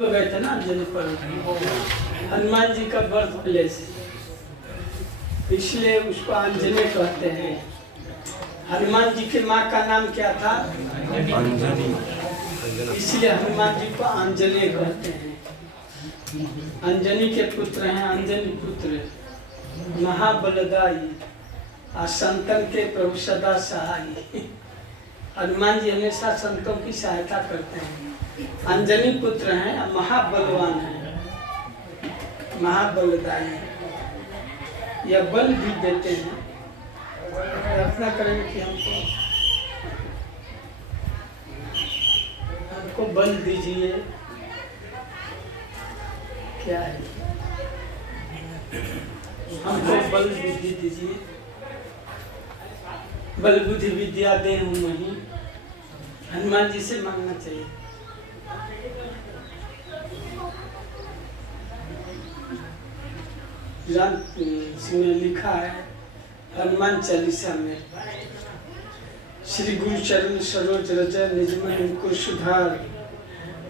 तो गए थे ना अंजनी पर हनुमान जी का बर्थ प्लेस, इसलिए उसको अंजनी कहते हैं। हनुमान जी की माँ का नाम क्या था? अंजनी। इसलिए हनुमान जी को अंजनी कहते हैं। अंजनी के पुत्र हैं, अंजनी पुत्र महाबलदाई और संतन के प्रभु सदा सहाय। हनुमान जी हमेशा संतों की सहायता करते हैं। अंजनी पुत्र हैं, महाबलवान हैं, महाबलदाई, यह बल भी देते हैं। प्रार्थना करेंगे कि हमको बल दीजिए। क्या है? हमको बल बुद्धि दीजिए, बल बुद्धि विद्या दे हूँ वही हनुमान जी से मांगना चाहिए। राम सिंह ने लिखा है हनुमान चालीसा में, श्री गुरु चरण सरोज रज निजमन उनको सुधार,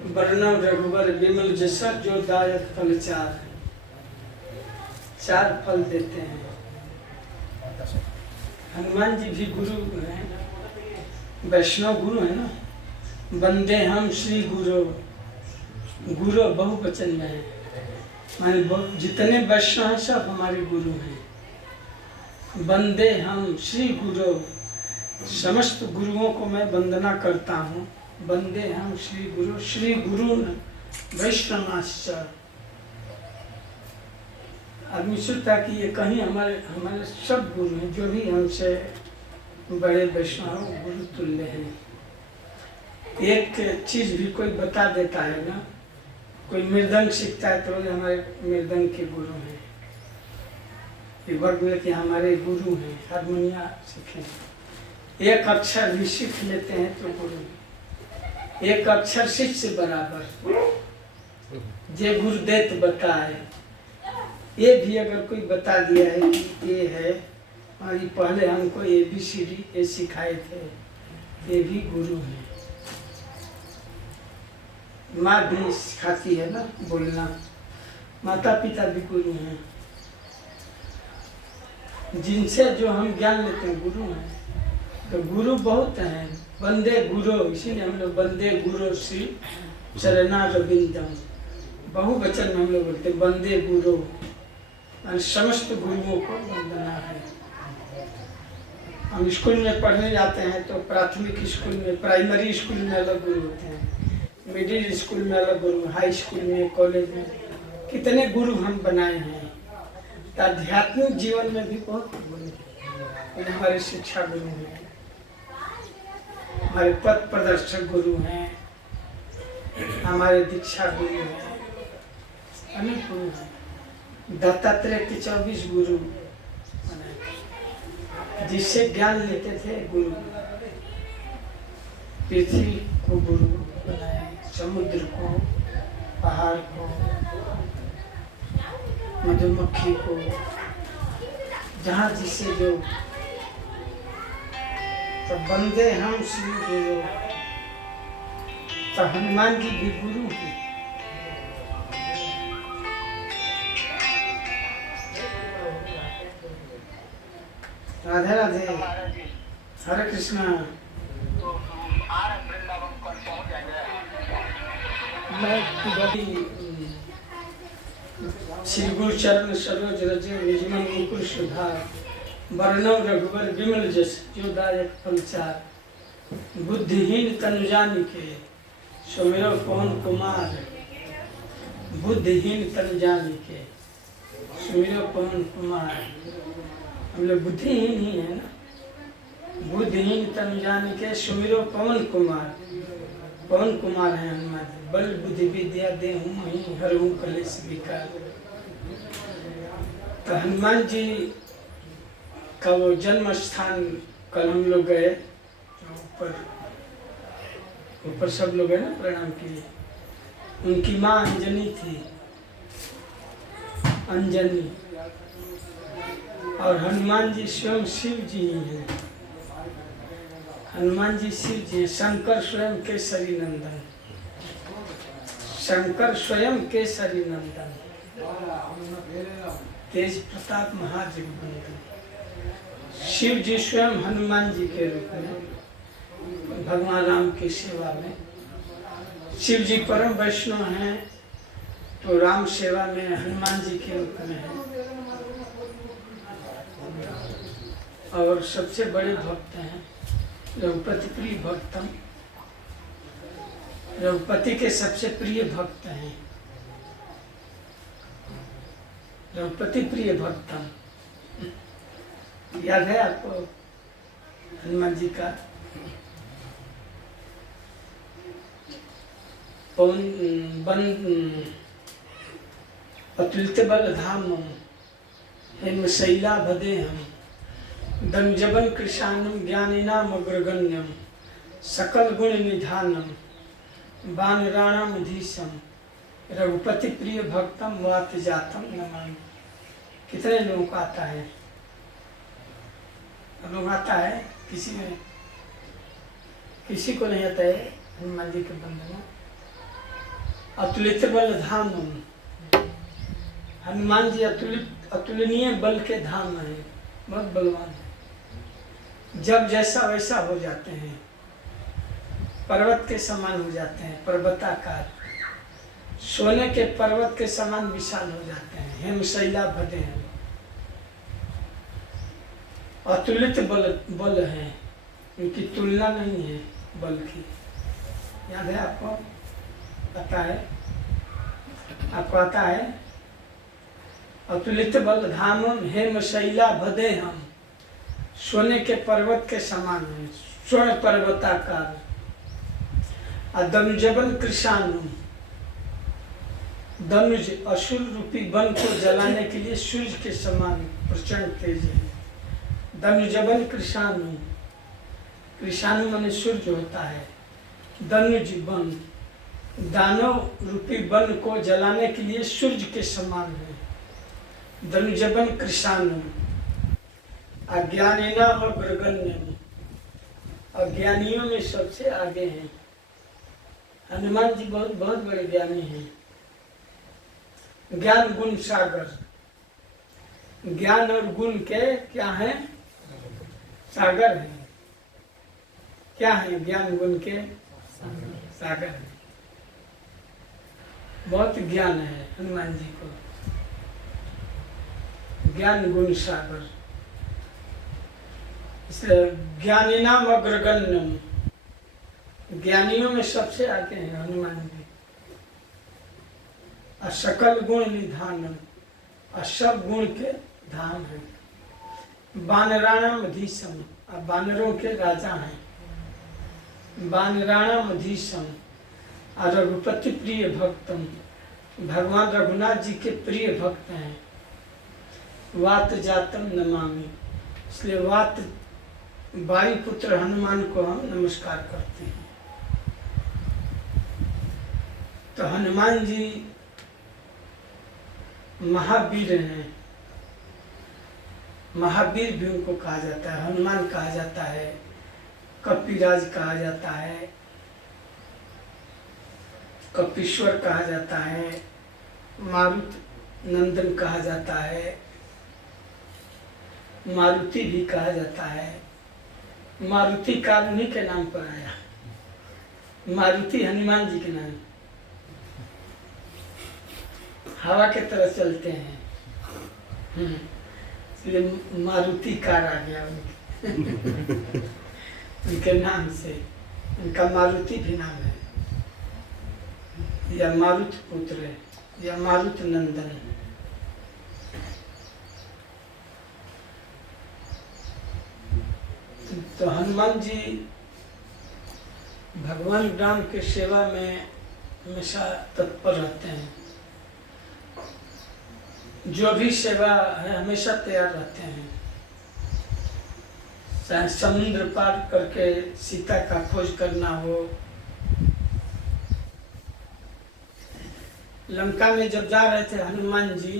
वर्णव रघुवर विमल जसा जो दायक फल चार। चार फल देते हैं। हनुमान जी भी गुरु हैं, वैष्णव गुरु है ना। वंदे हम श्री गुरु, गुरु बहुवचन में है, माने जितने वैष्णव हैं सब हमारे गुरु हैं। वंदे हम श्री गुरु, समस्त गुरुओं को मैं वंदना करता हूँ। वंदे हम श्री गुरु, श्री गुरु वैष्णवाश्च। आदमी सोचता कि ये कहीं हमारे सब गुरु हैं, जो भी हमसे बड़े वैष्णव गुरु तुल्य हैं। एक चीज भी कोई बता देता है ना, कोई मृदंग सीखता है तो हमारे मृदंग के गुरु हैं। वर्ग में कि हमारे गुरु हैं, हारमोनिया सीखें। एक अक्षर भी सीख लेते हैं तो गुरु। एक अक्षर शिष्य बराबर, जे गुरुदेव बताए। ये भी अगर कोई बता दिया है कि ये है, और ये पहले हमको ABCD ये सिखाए थे, ये भी गुरु हैं। माँ भी सिखाती है ना बोलना, माता पिता भी गुरु हैं। जिनसे जो हम ज्ञान लेते हैं गुरु हैं। तो गुरु बहुत हैं। वंदे गुरु, इसीलिए हम लोग वंदे गुरु श्री चरणारविंदम, बहुवचन में हम लोग बोलते हैं वंदे गुरु, समस्त गुरुओं को वंदना है। हम स्कूल में पढ़ने जाते हैं तो प्राथमिक स्कूल में, प्राइमरी स्कूल में अलग गुरु होते हैं, मिडिल स्कूल में अलग गुरु, हाई स्कूल में, कॉलेज में कितने गुरु हम बनाए हैं। आध्यात्मिक जीवन में भी बहुत गुरु हैं। हमारे शिक्षा गुरु हैं, हमारे पथ प्रदर्शक गुरु हैं, हमारे दीक्षा गुरु हैं, अनेक गुरु हैं। दत्तात्रेय के 24 गुरु, जिससे ज्ञान लेते थे गुरु। पृथ्वी को गुरु बनाए, समुद्र को, पहाड़ को, मधुमक्खी को, जहाँ जिसे जो। तो बंदे हम श्री गुरु, तो हनुमान जी भी गुरु हैं। राधे राधे, हरे कृष्णा। मैं श्री गुरु चरण सरोज रज निजमन मुकुर सुधार, वर्णव रघुवर विमल जस जो दायक फल चार। बुद्धिहीन तनु जानिके सुमिरो पवन कुमार, बुद्धिहीन तनु जानिके सुमिरो पवन कुमार। हम लोग बुद्धिहीन ही है ना। बुद्धिहीन तनु जानिके सुमिरो पवन कुमार, पवन कुमार है हनुमान जी। बल बुद्धि विद्या दे हूँ वहीं हर हूँ कलेश विकार। तो हनुमान जी का वो जन्म स्थान कल हम लोग गए, ऊपर सब लोग गए ना प्रणाम के लिए। उनकी माँ अंजनी थी, अंजनी। और हनुमान जी स्वयं शिव जी ही हैं। हनुमान जी शिव जी, शंकर स्वयं केसरी नंदन। शंकर स्वयं केसरी नंदन, तेज प्रताप महाजगबंदन। शिव जी स्वयं हनुमान जी के रूप में भगवान राम की सेवा में। शिव जी परम वैष्णव हैं तो राम सेवा में हनुमान जी के रूप में है। और सबसे बड़े भक्त हैं रघुपति प्रिय भक्तम, रघुपति के सबसे प्रिय भक्त हैं रघुपति प्रिय भक्तम। याद है आपको हनुमान जी का अतुलित बल धाम हेम शैला भदे हम, दंजबन कृशानम ज्ञानिनाम अग्रगण्यम, सकल गुण निधानम वानराणाम धीशम, रघुपति प्रिय भक्तम वात जातम नमामि। कितने लोगों को आता है? लोग आता है, किसी को नहीं आता है हनुमान जी के बंधन। अतुलित बल धाम, हनुमान जी अतुलनीय बल के धाम है, बहुत बलवान है। जब जैसा वैसा हो जाते हैं, पर्वत के समान हो जाते हैं, पर्वताकार, सोने के पर्वत के समान विशाल हो जाते हैं, हेमशैला भदे हैं, अतुलित बल है, उनकी तुलना नहीं है बल की। याद है आपको? पता है? आपको आता है? अतुलित बल धाम हेमशैला भदे हम, सोने के पर्वत के समान है, स्वर्ण पर्वताकार। दनुजबन कृशानु, धनुज असुर रूपी वन को जलाने के लिए सूर्य के समान प्रचंड तेज है। धनुजबन कृशानु, कृशानु माने सूर्य होता है। धनुज वन, दानव रूपी वन को जलाने के लिए सूर्य के समान है। धनुजबन कृशानु, अज्ञानिनाम अग्रगण्यम, अज्ञानियों में सबसे आगे हैं। हनुमान जी बहुत बहुत बड़े ज्ञानी हैं। ज्ञान गुण सागर, ज्ञान और गुण के क्या हैं? सागर हैं। क्या है? ज्ञान गुण के सागर हैं। बहुत ज्ञान है हनुमान जी को, ज्ञान गुण सागर। इसलिए ज्ञानिनाम अग्रगण्यम, ज्ञानियों में सबसे आगे हैं हनुमान जी। सकल गुण निधानम, सब गुण के धाम है। वानराणाम धीशम, वानरों के राजा हैं। वानराणाम धीशम, रघुपति प्रिय भक्तम, भगवान रघुनाथ जी के प्रिय भक्त हैं। वात जातम नमामि, इसलिए वायुपुत्र हनुमान को हम नमस्कार करते हैं। तो हनुमान जी महावीर हैं। महावीर भी उनको कहा जाता है, हनुमान कहा जाता है, कपिराज कहा जाता है, कपीश्वर कहा जाता है, मारुत नंदन कहा जाता है, मारुति भी कहा जाता है। मारुति काल उन्हीं के नाम पर आया, मारुति हनुमान जी के नाम, हवा के तरह चलते हैं, इसलिए मारुति कार आ गया उनके नाम से। उनका मारुति भी नाम है, या मारुत पुत्र है, या मारुत नंदन। तो हनुमान जी भगवान राम के सेवा में हमेशा तत्पर रहते हैं। जो भी सेवा है हमेशा तैयार रहते हैं। चाहे समुद्र पार करके सीता का खोज करना हो, लंका में जब जा रहे थे हनुमान जी,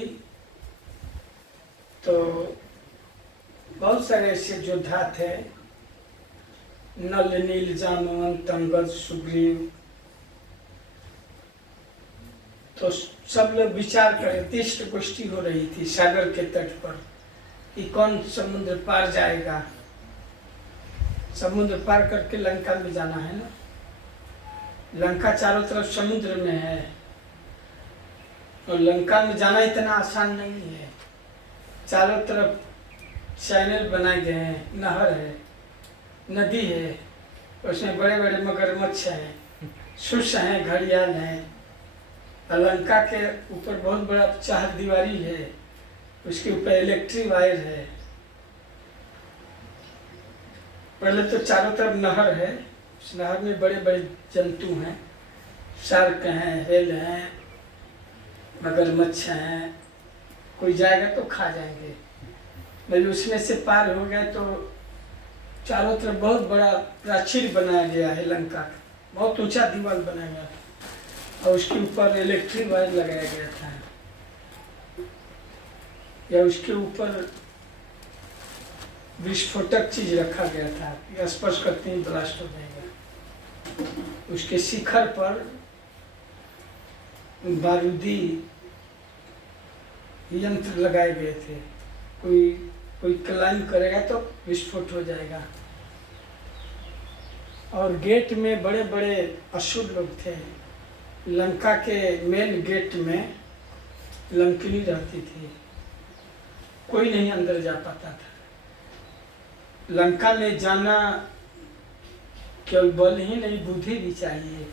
तो बहुत सारे ऐसे योद्धा थे, नल नील जामवंत अंगद सुग्रीव, तो सब लोग विचार करे, तीष्ट गोष्ठी हो रही थी सागर के तट पर कि कौन समुद्र पार जाएगा। समुद्र पार करके लंका में जाना है ना। लंका चारों तरफ समुद्र में है और लंका में जाना इतना आसान नहीं है। चारों तरफ चैनल बनाए गए हैं, नहर है, नदी है, उसमें बड़े बड़े मगरमच्छ हैं, सुस हैं, घड़ियाल हैं। लंका के ऊपर बहुत बड़ा चार दीवारी है, उसके ऊपर इलेक्ट्रिक वायर है। पहले तो चारों तरफ नहर है, उस नहर में बड़े बड़े जंतु हैं, शार्क हैं, हेल हैं, मगरमच्छ हैं। कोई जाएगा तो खा जाएंगे। मतलब उसमें से पार हो गया तो चारों तरफ बहुत बड़ा प्राचीर बनाया गया है लंका का, बहुत ऊंचा दीवार बनाया गया था और उसके ऊपर इलेक्ट्रिक वायर लगाया गया था या उसके ऊपर विस्फोटक चीज रखा गया था कि स्पर्श करते ही ब्लास्ट हो जाएगा। उसके शिखर पर बारूदी यंत्र लगाए गए थे, कोई क्लाइम करेगा तो विस्फोट हो जाएगा। और गेट में बड़े बड़े असुर लोग थे। लंका के मेन गेट में लंकिनी रहती थी, कोई नहीं अंदर जा पाता था। लंका में जाना केवल बल ही नहीं, बुद्धि भी चाहिए।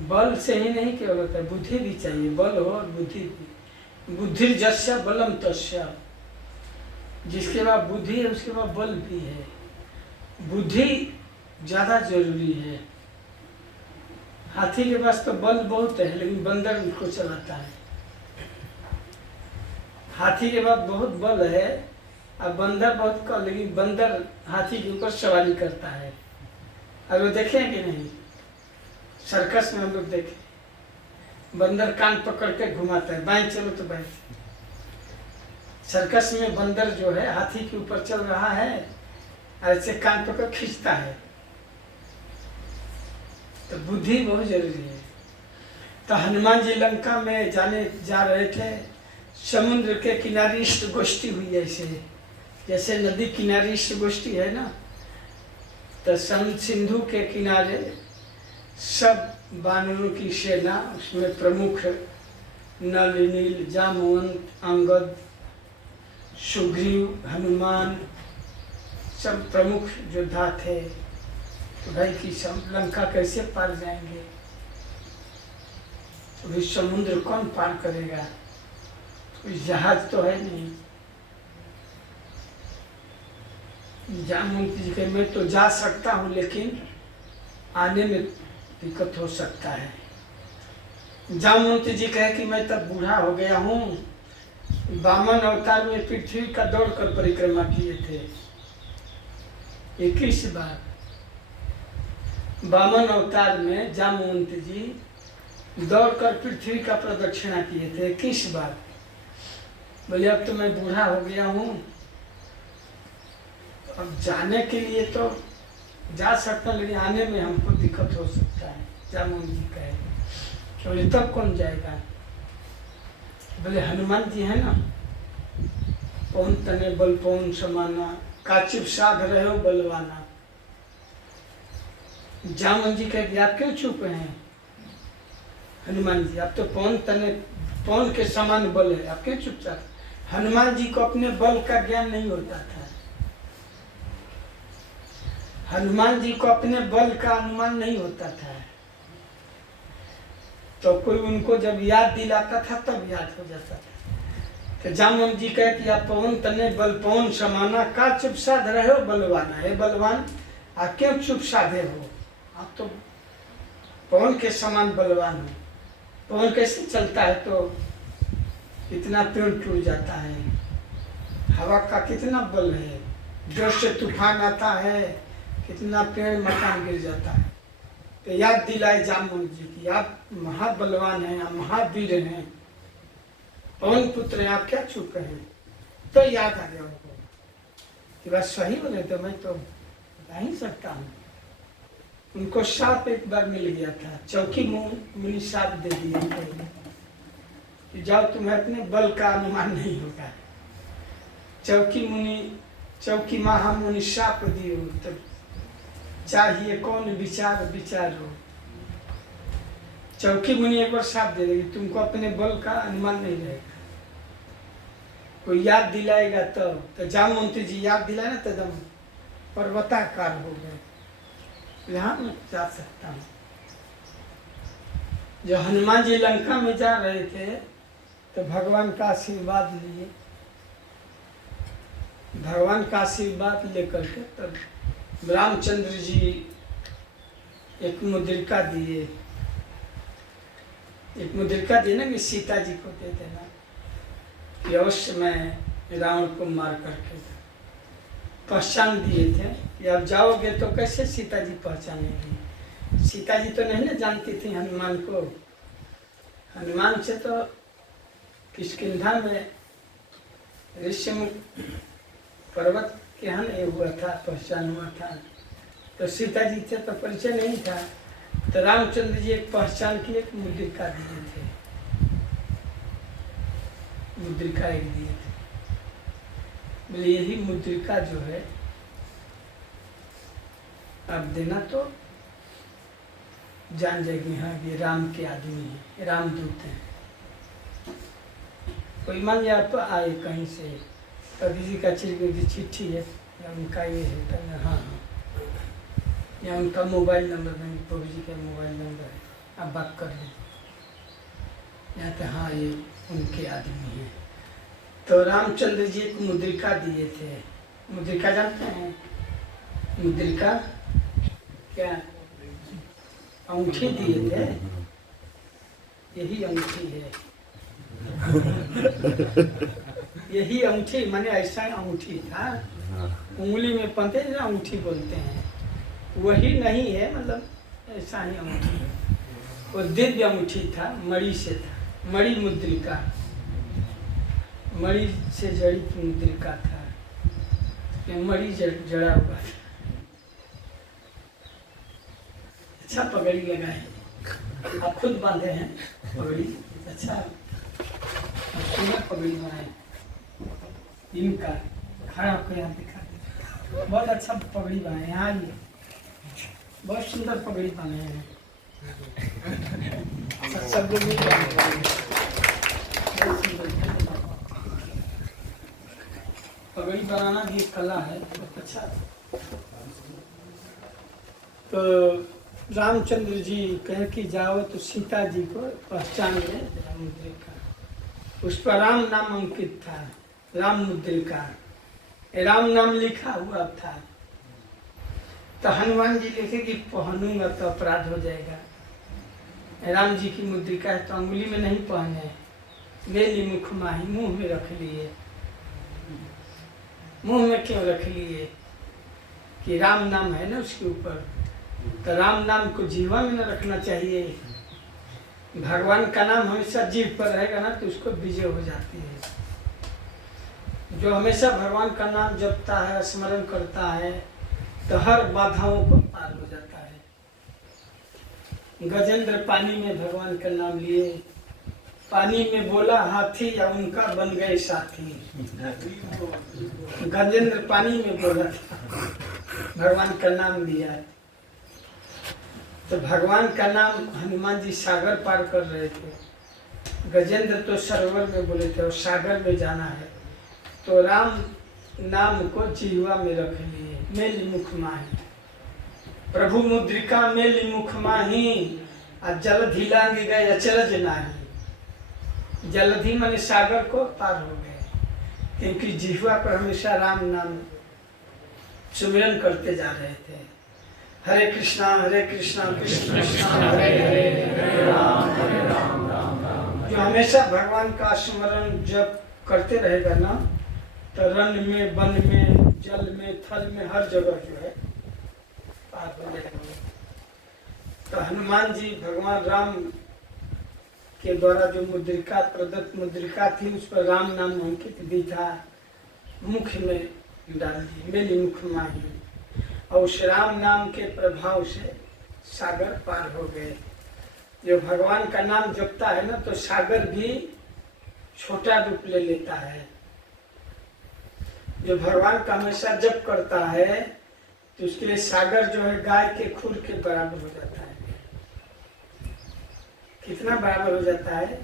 बल से ही नहीं केवल होता है, बुद्धि भी चाहिए। बल हो और बुद्धि भी। बुद्धि जस्य बलम तस्य, जिसके बाद बुद्धि है उसके बाद बल भी है। बुद्धि ज्यादा जरूरी है। हाथी के पास तो बल बहुत है लेकिन बंदर उसको चलाता है। हाथी के पास बहुत बल है और बंदर बहुत कम, लेकिन बंदर हाथी के ऊपर सवारी करता है। और वो देखे कि नहीं, सर्कस में हम लोग देखे, बंदर कान पकड़ के घुमाता है, बाएं चलो तो बाएं। सर्कस में बंदर जो है हाथी के ऊपर चल रहा है और ऐसे कान पकड़ खींचता है। तो बुद्धि बहुत जरूरी है। तो हनुमान जी लंका में जा रहे थे, समुद्र के किनारे इष्ट गोष्ठी हुई। ऐसे जैसे नदी किनारे इष्ट गोष्ठी है ना, तो सिंधु के किनारे सब वानरों की सेना, उसमें प्रमुख नल, नील, जामवंत, अंगद, सुग्रीव, हनुमान, सब प्रमुख योद्धा थे। तो भाई कि सब लंका कैसे पार जाएंगे, तो समुद्र कौन पार करेगा, कोई जहाज तो है नहीं। जामवंत जी कहे मैं तो जा सकता हूँ लेकिन आने में दिक्कत हो सकता है। जामवंत जी कहे कि मैं तब बूढ़ा हो गया हूँ। वामन अवतार में पृथ्वी का दौड़कर परिक्रमा किए थे 21 बार। वामन अवतार में जामवंत जी दौड़कर पृथ्वी का प्रदक्षिणा किए थे 21 बार। बोले अब तो मैं बूढ़ा हो गया हूँ, अब जाने के लिए तो जा सकता लेकिन आने में हमको दिक्कत हो सकता है। जामवंत जी कहे, बोले तब कौन जाएगा। बोले हनुमान जी है ना, पवन तने बल पवन समाना, काचिप साध रहे हो बलवाना। जामवंत जी कहे आप क्यों चुप हैं हनुमान जी, आप तो पवन तने पवन के समान बल है, आप क्यों चुपचाप। हनुमान जी को अपने बल का ज्ञान नहीं होता था। हनुमान जी को अपने बल का अनुमान नहीं होता था। तो कोई उनको जब याद दिलाता था तब याद हो जाता था। तो जामवंत जी कहे कि आप पवन तने बल पवन समाना, का चुप साध रहे हो बलवाना। हे बलवान, आप क्यों चुप साधे हो, आप तो पवन के समान बलवान हो। पवन कैसे चलता है तो कितना पेड़ टूट जाता है, हवा का कितना बल है, जोर से तूफान आता है, कितना पेड़ मकान गिर जाता है। तो याद दिलाए जामवंत जी की आप महाबलवान हैं, आप महावीर हैं, पवन पुत्र हैं, आप क्या चुप हैं। तो याद आ गया उनको कि बात सही बोले तो मैं तो बता ही सकता हूँ। उनको साप एक बार मिल गया था, चौकी मुनि साप दे दिए पहले कि जाओ तुम्हें अपने बल का अनुमान नहीं होगा। चौकी महामुनि साप दिए, तो चाहिए कौन विचार विचारो। चौकी मुनि एक बार साप दे देगी, तुमको अपने बल का अनुमान नहीं रहेगा। कोई याद दिलाएगा तो जाम मंत्री जी याद दिलाए ना, तो एकदम पर्वताकार हो गए। यहाँ मैं जा सकता हूँ। जब हनुमान जी लंका में जा रहे थे तो भगवान का आशीर्वाद लिए, भगवान का आशीर्वाद लेकर के तब रामचंद्र जी एक मुद्रिका दिए, एक मुद्रिका दी ना कि सीता जी को देते ना कि अवश्य मैं रावण को मार करके, पहचान दिए थे कि अब जाओगे तो कैसे सीता जी पहचानेगी। सीता जी तो नहीं ना जानती थी हनुमान को। हनुमान से तो किष्किंधा में ऋषिमुख पर्वत के यहाँ ये हुआ था, पहचान हुआ था। तो सीता जी थे तो परिचय नहीं था, तो रामचंद्र जी एक पहचान की एक मुद्रिका दिए थे, मुद्रिका एक दिए थे। बोले यही मुद्रिका जो है अब देना तो जान जाएगी हाँ ये राम के आदमी है, रामदूत हैं। कोई मान या तो आए कहीं से, कभी जी का चिट्ठी है या उनका ये है तो हाँ हाँ, या उनका मोबाइल नंबर नहीं, प्रभु जी का मोबाइल नंबर है, आप बात कर लें या तो हाँ ये उनके आदमी हैं। तो रामचंद्र जी को मुद्रिका दिए थे। मुद्रिका जानते हैं? मुद्रिका क्या? अंगूठी दिए थे, यही अंगूठी है। यही अंगूठी माने ऐसा अंगूठी था, उंगली में पहनते ना अंगूठी बोलते हैं, वही नहीं है, मतलब ऐसा ही अंगूठी है। वो दिव्य अंगूठी था, मणि से था, मणि मुद्रिका, मणि से जड़ित मुद्रिका था, मणि जड़ा हुआ था। अच्छा पगड़ी लगाए, आप खुद बांधे हैं पगड़ी, अच्छा सुंदर पगड़ी बनाए, इनका खड़ा होकर यहाँ दिखा दे, बहुत अच्छा पगड़ी बनाए। यहाँ आइए, बहुत सुंदर पगड़ी बनाए हैं, सब लोग नहीं बांधे, बहुत सुंदर पगड़ी बनाना भी एक कला है, बहुत अच्छा। तो रामचंद्र जी कहें कि जाओ तो सीता जी को पहचान ले मुद्रिका, उस पर राम नाम अंकित था, राम मुद्रिका, राम नाम लिखा हुआ था। तो हनुमान जी लिखे कि पहनूंगा तो अपराध हो जाएगा। राम जी की मुद्रिका है तो अंगुली में नहीं पहने, मेली मुख माही, मुंह में रख लिए। मुंह में क्यों रख लिए? कि राम नाम है ना उसके ऊपर, तो राम नाम को जीवा में न रखना चाहिए। भगवान का नाम हमेशा जीव पर रहेगा ना तो उसको विजय हो जाती है। जो हमेशा भगवान का नाम जपता है, स्मरण करता है, तो हर बाधाओं को पार हो जाता है। गजेंद्र पानी में भगवान का नाम लिए, पानी में बोला हाथी या उनका बन गए साथी। गजेंद्र पानी में बोला था, भगवान का नाम लिया। तो भगवान का नाम हनुमान जी सागर पार कर रहे थे, गजेंद्र तो सरोवर में बोले थे और सागर में जाना है, तो राम नाम को जिह्वा में रख लिए। मेली मुख माही, प्रभु मुद्रिका मेली मुख माही, और जलधि लांग गए अचरज नाही। जलधि माने सागर को पार हो गए, क्योंकि जिह्वा पर हमेशा राम नाम सुमिरन करते जा रहे थे। हरे कृष्णा कृष्ण कृष्ण हरे हरे, हरे राम राम राम। जो हमेशा भगवान का स्मरण जप करते रहेगा ना, तो रण में, वन में, जल में, थल में, हर जगह जो है पार हो जाएगा। तो हनुमान जी भगवान राम के द्वारा जो मुद्रिका, प्रदत्त मुद्रिका थी, उस पर राम नाम अंकित भी था, मुख में डाल दी, मेली मुख माही। और उस राम नाम के प्रभाव से सागर पार हो गए। जो भगवान का नाम जपता है ना तो सागर भी छोटा रूप ले लेता है। जो भगवान का हमेशा जप करता है तो उसके लिए सागर जो है गाय के खुर के बराबर हो जाता है। कितना बराबर हो जाता है?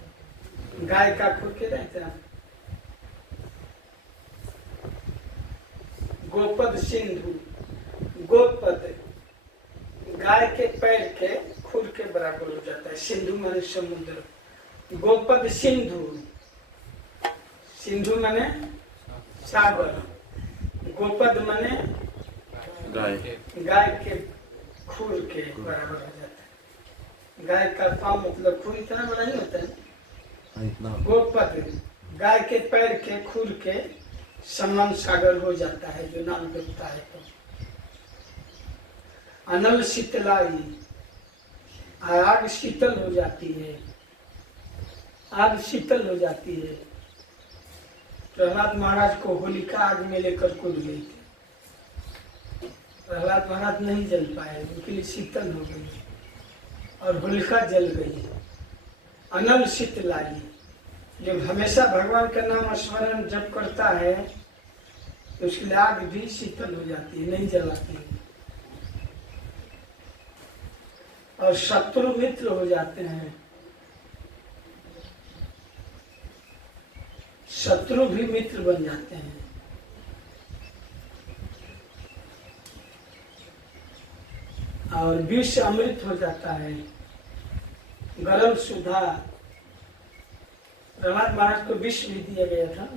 गाय का खुर के रहता है। गोपद सिंधु, गोपद गाय के पैर के खुर के बराबर हो जाता है। सिंधु माने समुद्र, गोपद सिंधु, सिंधु माने सागर, गोपद माने गाय के खुर के बराबर हो जाता है। गाय का पाँव मतलब खुर इतना बड़ा नहीं होता है। गोपद गाय के पैर के खुर के समान सागर हो जाता है जो नाम जपता है। तो अनल शीतलाई, आग शीतल हो जाती है, आग शीतल हो जाती है। प्रहलाद महाराज को होलिका आग में लेकर कूद गई थी। प्रहलाद महाराज नहीं जल पाए, उनके लिए शीतल हो गई और होलिका जल गई। अनल शीतलाई, जो हमेशा भगवान का नाम स्मरण जप करता है तो उसकी आग भी शीतल हो जाती है, नहीं जलाती है। और शत्रु मित्र हो जाते हैं, शत्रु भी मित्र बन जाते हैं। और विष अमृत हो जाता है। गरम सुधा, प्रहलाद महाराज को विष भी दिया गया था।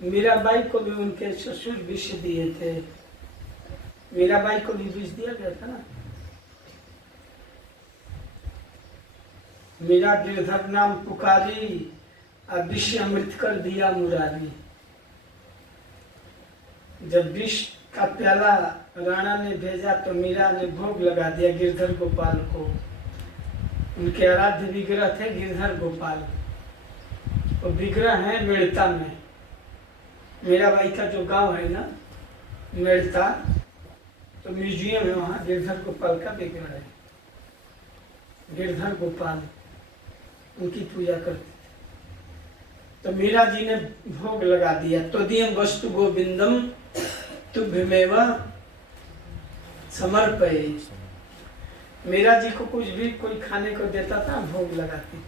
मीराबाई को भी उनके ससुर विष दिए थे। मीराबाई को भी विष दिया गया था ना। मीरा गिरधर नाम पुकारी, अब विष अमृत कर दिया मुरारी। जब विष का प्याला राणा ने भेजा तो मीरा ने भोग लगा दिया गिरधर गोपाल को। उनके आराध्य विग्रह थे गिरधर गोपाल। वो विग्रह है मेड़ता में। मीराबाई का जो गांव है ना मेड़ता, तो म्यूजियम है वहाँ गिरधर गोपाल का विग्रह है। गिरधर गोपाल उनकी पूजा करते थे। तो मीरा जी ने भोग लगा दिया। तो दियम वस्तु गोविंदम तुभ्यमेव समर्पये। मीरा जी को कुछ भी कोई खाने को देता था, भोग लगाती थी।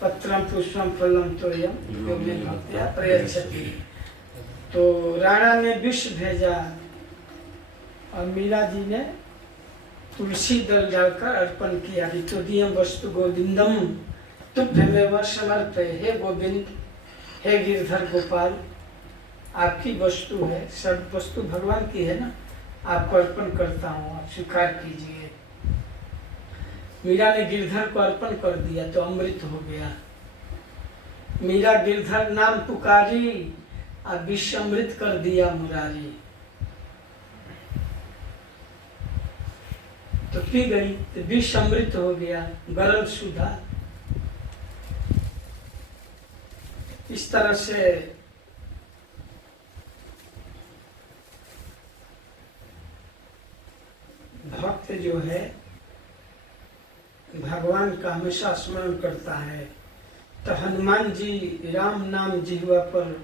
पत्रम पुष्पम फलम तोयम योगिन भक्त्या प्रयच्छति। तो राणा ने विष भेजा और मीरा जी ने तुलसी दल डालकर अर्पण किया। तोदियम वस्तु गोविंदम तुभ्यमेव समर्पये। हे गोविंद, हे गिरधर गोपाल, आपकी वस्तु है, सब वस्तु भगवान की है ना, आपको अर्पण करता हूँ, आप स्वीकार कीजिए। मीरा ने गिरधर को अर्पण कर दिया तो अमृत हो गया। मीरा गिरधर नाम पुकारी, अब विष अमृत कर दिया मुरारी। तो पी गई तो विष अमृत हो गया, गरल सुधा। इस तरह से भक्त जो है भगवान का हमेशा स्मरण करता है। तो हनुमान जी राम नाम जिह्वा पर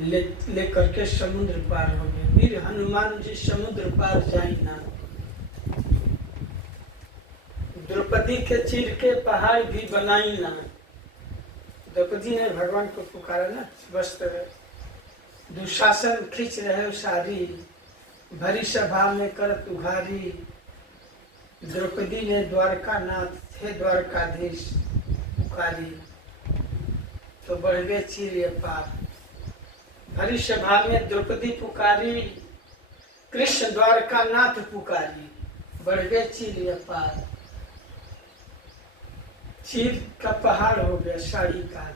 ले करके समुद्र पार हो गए। वीर हनुमान जी समुद्र पार जाई ना, द्रौपदी के चीर के पहाड़ भी बनाई ना। द्रौपदी ने भगवान को पुकारा ना, वस्त्र दुशासन खींच रहे सारी, भरी सभा में करत उघारी। द्रौपदी ने द्वारका नाथ थे द्वारकाधीश पुकारी, तो बढ़ गए चीर पार। भरी सभा में द्रौपदी पुकारी, कृष्ण द्वारका नाथ पुकारी, बढ़ गए चीर पार। चीर का पहाड़ हो गया साड़ी का।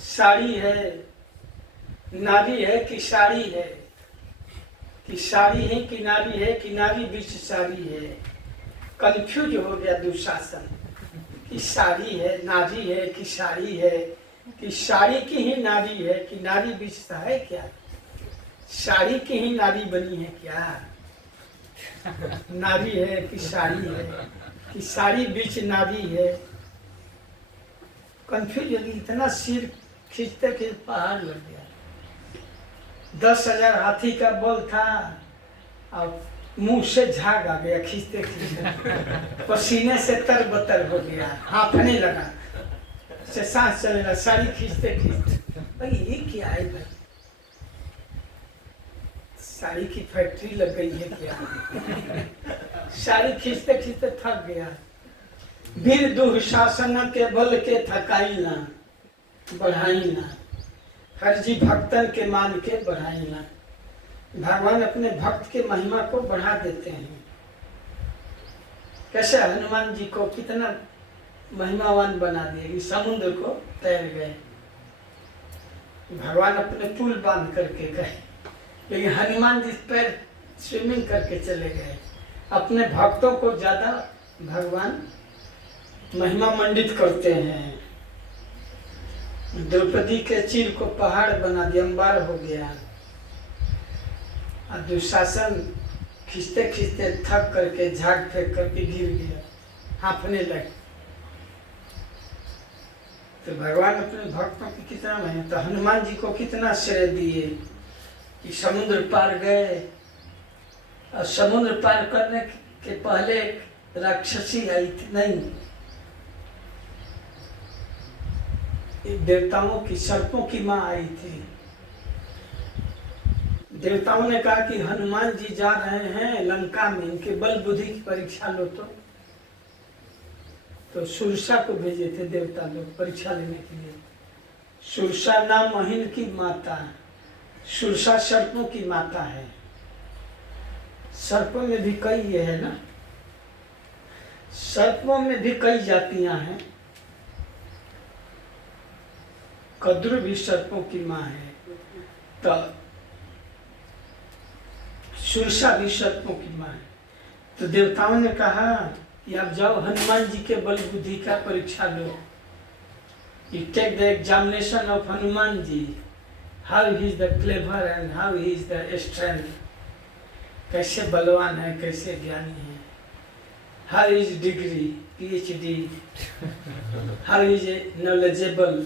साड़ी है, नारी है कि साड़ी है, कि साड़ी है कि नारी है, कि नारी बीच साड़ी है। कंफ्यूज हो गया दुशासन कि साड़ी है, नारी है कि साड़ी है, कि साड़ी की ही नारी है कि नारी बीच है क्या, साड़ी की ही नारी बनी है क्या। नारी है कि साड़ी है, कि साड़ी बीच नारी है। कंफ्यूज होगी, इतना सिर खींचते कि पहाड़ लग गया। 10,000 हाथी का बल था और मुंह से झाग आ गया खींचते खींचते, पसीने से तरबतर हो गया, हांफने लगा, से सांस चले लगा, साड़ी खींचते खींचते। भाई ये क्या है भाई, साड़ी की फैक्ट्री लग गई है क्या? साड़ी खींचते खींचते थक गया। वीर दुशासन के बल के थकाई ना, बढ़ाई ना, हर जी भक्तन के मान के बढ़ाई ना। भगवान अपने भक्त के महिमा को बढ़ा देते हैं। कैसे हनुमान जी को कितना महिमावान बना दिए कि समुद्र को तैर गए। भगवान अपने पुल बांध करके गए, लेकिन हनुमान जी पैर स्विमिंग करके चले गए। अपने भक्तों को ज्यादा भगवान महिमा मंडित करते हैं। द्रौपदी के चीर को पहाड़ बना दिया, अंबार हो गया। और दुशासन खींचते खींचते थक करके झाग फेंक करके गिर गया, हांफने लगे। तो भगवान अपने भक्तों की कितना महिमा, तो हनुमान जी को कितना श्रेय दिए कि समुद्र पार गए। और समुद्र पार करने के पहले राक्षसी आई थी, नहीं, देवताओं की, सर्पों की माँ आई थी। देवताओं ने कहा कि हनुमान जी जा रहे हैं लंका में, इनके बल बुद्धि की परीक्षा लो। तो सुरसा को भेजे थे देवता लोग परीक्षा लेने के लिए। सुरसा नाम महिन की माता, सुरसा सर्पों की माता है। सर्पों में भी कई ये है ना, सर्पों में भी कई जातियां हैं। कद्रु भी सर्पों की माँ है, तो सुरसा भी सर्पों की माँ है। तो देवताओं ने कहा कि आप जाओ हनुमान जी के बल बुद्धि का परीक्षा लो। You take the examination of Hanuman ji, how he is the clever and how he is the strength. कैसे बलवान है, कैसे ज्ञानी है, how is degree, PhD, how is knowledgeable,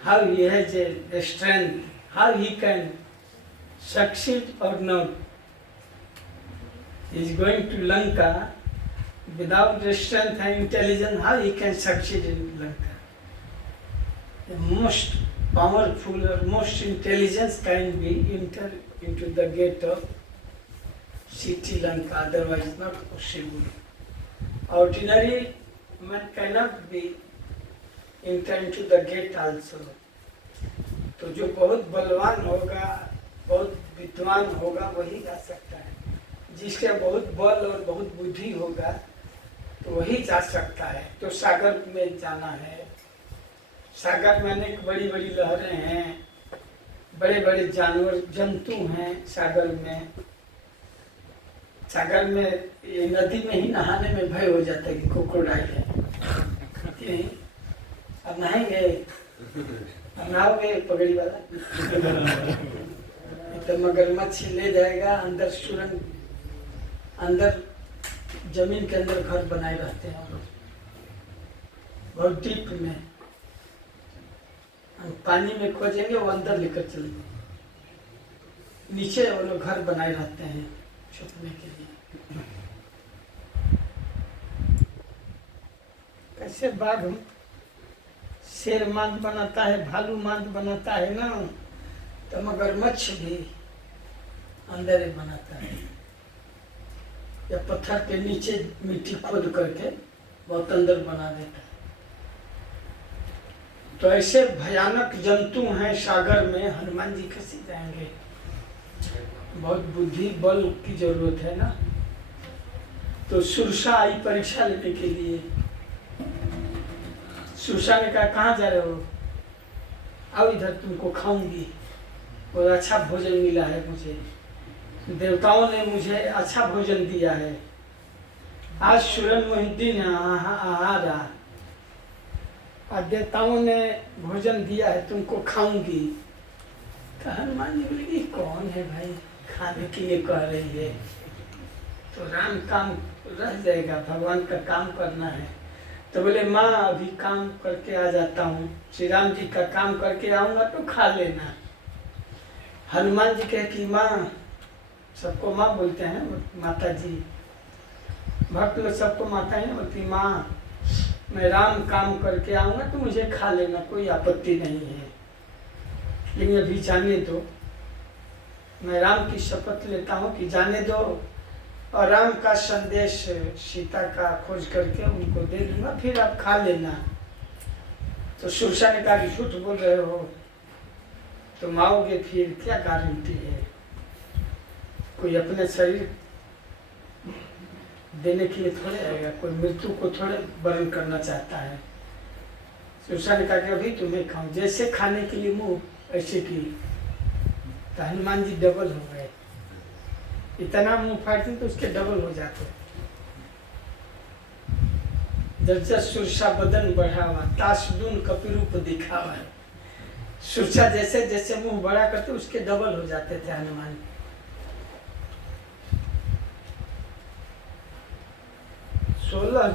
how he has a strength, how he can succeed or not. He is going to Lanka without the strength and intelligence, how he can succeed in Lanka. The most powerful or most intelligence can be enter into the gate of city Lanka, otherwise not possible. Ordinary man cannot be enter into the gate also. तो जो बहुत बलवान होगा, बहुत विद्वान होगा, वही जा सकता है। जिसके बहुत बल और बहुत बुद्धि होगा तो वही जा सकता है। तो सागर में जाना है, सागर में अनेक बड़ी बड़ी लहरें हैं, बड़े बड़े जानवर जंतु हैं सागर में। सागर में ये नदी में ही नहाने में भय हो जाता है कि क्रोकोडाइल है। नहीं, अब नहाएंगे, अब नहाओगे पगड़ी वाला तो मगरमच्छ ले जाएगा अंदर, सुरंग अंदर जमीन के अंदर घर बनाए रहते हैं बहुत डीप में। पानी में खोजेंगे वो अंदर लेकर चले, नीचे वो लोग घर बनाए रहते हैं छुपने के लिए। कैसे बाघ शेर मांद बनाता है, भालू मांद बनाता है ना, तो मगरमच्छ भी अंदर ही बनाता है। या पत्थर के नीचे मिट्टी खोद करके बहुत अंदर बना देता है। तो ऐसे भयानक जंतु हैं सागर में, हनुमान जी कैसे जाएंगे? बहुत बुद्धि बल की जरूरत है ना। तो सुरसा आई परीक्षा लेने के लिए। सुरसा ने कहा कहाँ जा रहे हो? आओ इधर, तुमको खाऊंगी, और अच्छा भोजन मिला है मुझे, देवताओं ने मुझे अच्छा भोजन दिया है। आज सुरन मोहिद्दीन आहारा, और देवताओं ने भोजन दिया है, तुमको खाऊंगी। तो हनुमान जी बोले कि कौन है भाई खाने के लिए कह रही है? तो राम काम रह जाएगा, भगवान का काम करना है। तो बोले माँ अभी काम करके आ जाता हूँ, श्री राम जी का काम करके आऊँगा तो खा लेना। हनुमान जी कहे कि माँ, सबको माँ बोलते हैं माता जी, भक्त लोग सबको माता ही बोलती, माँ मैं राम काम करके आऊँगा तो मुझे खा लेना, कोई आपत्ति नहीं है, लेकिन अभी जाने दो। मैं राम की शपथ लेता हूँ कि जाने दो, और राम का संदेश सीता का खोज करके उनको दे दूंगा, फिर आप खा लेना। तो सुरसा ने कहा कि झूठ बोल रहे हो, तुम आओगे फिर क्या गारंटी है, कोई अपने शरीर देने के लिए थोड़े आएगा, कोई मृत्यु को थोड़े वर्ण करना चाहता है। सुरसा ने कहा कि अभी तुम्हें खाऊं, जैसे खाने के लिए मुंह ऐसे की, तो हनुमान जी डबल हो गए, इतना मुंह फाड़ते तो उसके डबल हो जाते। जब सुरसा बदन बढ़ावा, तासदून कपिरूप दिखावा, सुरसा जैसे जैसे मुंह बड़ा करते उसके डबल हो जाते थे हनुमान। 16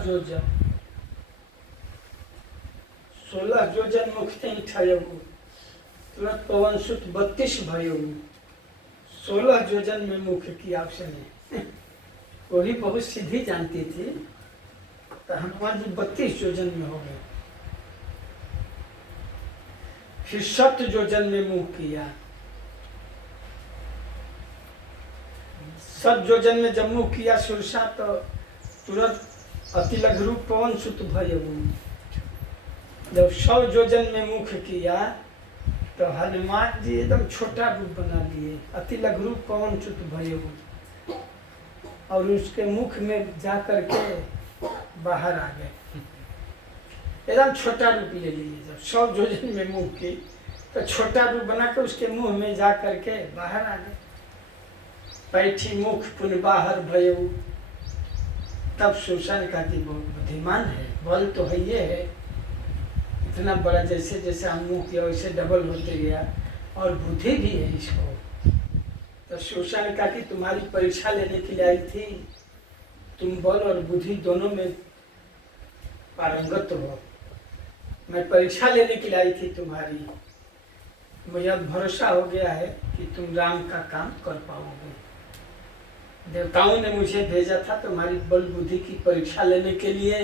जोजन मुखते ही ठयगु, तुरंत पवन सुत 32 भयगु। 16 जोजन में मुख किया उसने, वही बहुत सीधी जानती थी, तो हनुमान जी 32 जोजन में हो गए। फिर 7 जोजन में मुंह किया। 7 जोजन में जब मुंह किया सुरसा, तो तुरंत अति लघु रूप पवन सुत भयगु। जब 100 जोजन में मुख किया तो हनुमान जी एकदम छोटा रूप बना दिए, अति लघु रूप पवन सुत भयगु, और उसके मुख में जा करके बाहर आ गए, एकदम छोटा रूप ले लिए। जब 100 जोजन में मुंह की तो छोटा रूप बना के उसके मुंह में जा करके बाहर आ गए। पैठी मुख पुन बाहर भयगु। तब सुरसा ने कहा कि बहुत बुद्धिमान है, बल तो है ये है, इतना बड़ा जैसे जैसे हम मुँह किया वैसे डबल होते गया, और बुद्धि भी है इसको। तो सुरसा ने कहा कि तुम्हारी परीक्षा लेने के लिए आई थी, तुम बल और बुद्धि दोनों में पारंगत हो, मैं परीक्षा लेने के लिए आई थी तुम्हारी, मुझे अब भरोसा हो गया है कि तुम राम का काम कर पाओगे। देवताओं ने मुझे भेजा था तुम्हारी बल बुद्धि की परीक्षा लेने के लिए,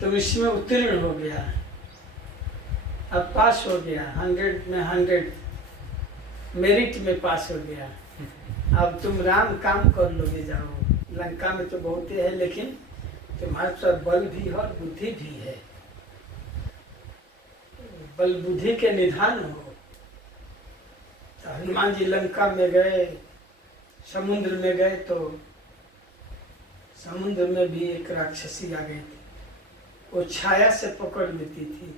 तुम इसमें उत्तीर्ण हो गया, अब पास हो गया, 100 में 100 मेरिट में पास हो गया। अब तुम राम काम कर लोगे, जाओ। लंका में तो बहुत है, लेकिन तुम्हारे पास बल भी है और बुद्धि भी है, बल बुद्धि के निधान हो। तो हनुमान जी लंका में गए, समुद्र में गए, तो समुद्र में भी एक राक्षसी आ गई थी, वो छाया से पकड़ लेती थी।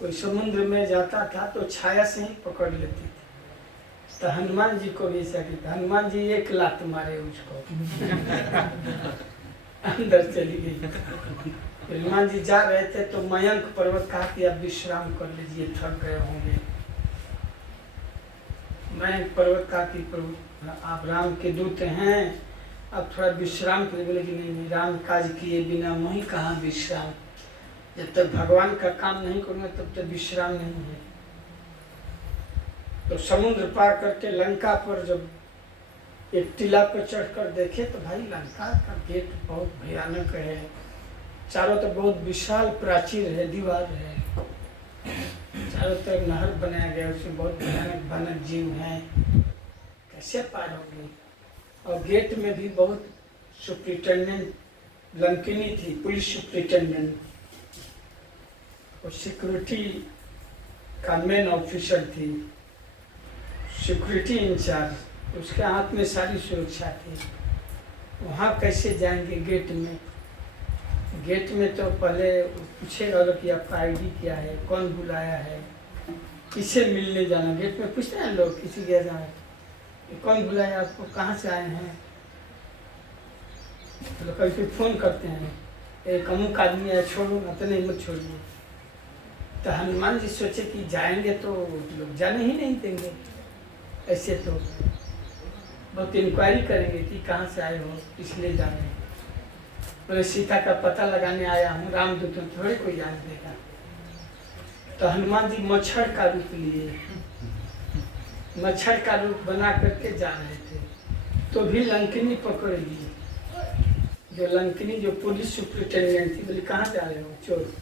कोई समुद्र में जाता था तो छाया से ही पकड़ लेती थी। तो हनुमान जी को भी ऐसा किया, हनुमान जी एक लात मारे उसको अंदर चली गई। हनुमान जी जा रहे थे तो मयंक पर्वत कहा कि अब विश्राम कर लीजिए, थक गए होंगे। मयंक पर्वत कहा कि प्रभु आप राम के दूत हैं, अब थोड़ा विश्राम करें। बोले कि नहीं, राम काज किए बिना वहीं कहाँ विश्राम, जब तक भगवान का काम नहीं करूँगा तब तक विश्राम नहीं है। तो समुद्र पार करके लंका पर जब एक टीला पर चढ़कर देखे तो भाई लंका का गेट बहुत भयानक है, चारों तरफ बहुत विशाल प्राचीर है, दीवार है, चारों तरफ नहर बनाया गया, उसमें बहुत भयानक भयानक जीव हैं, कैसे पार होंगे। और गेट में भी बहुत सुप्रिटेंडेंट लंकिनी थी, पुलिस सुप्रिटेंडेंट, और सिक्योरिटी का मेन ऑफिसर थी, सिक्योरिटी इंचार्ज, उसके हाथ में सारी सुरक्षा थी। वहाँ कैसे जाएंगे गेट में? गेट में तो पहले पूछेगा कि आपका आईडी क्या है, कौन बुलाया है, किसे मिलने जाना। गेट में पूछते हैं लोग किसी के जाए, कौन बुलाया आपको, कहाँ से आए हैं। तो कभी फ़ोन करते हैं, एक अमुक आदमी है, छोड़ो ना, तो नहीं मत छोड़िए। तो हनुमान जी सोचे कि जाएंगे तो लोग जाने ही नहीं देंगे ऐसे। तो बहुत इंक्वायरी करेंगे कि कहाँ से आए हो, इसलिए जा रहे हैं। बोले सीता का पता लगाने आया हूँ, रामदूत थोड़े कोई जान देगा। तो हनुमान जी मच्छर का रूप लिए, मच्छर का रूप बना करके जा रहे थे, तो भी लंकिनी पकड़ ली। जो लंकिनी जो पुलिस सुप्रिंटेंडेंट थी, बोली कहाँ जा रहे हो? चोर।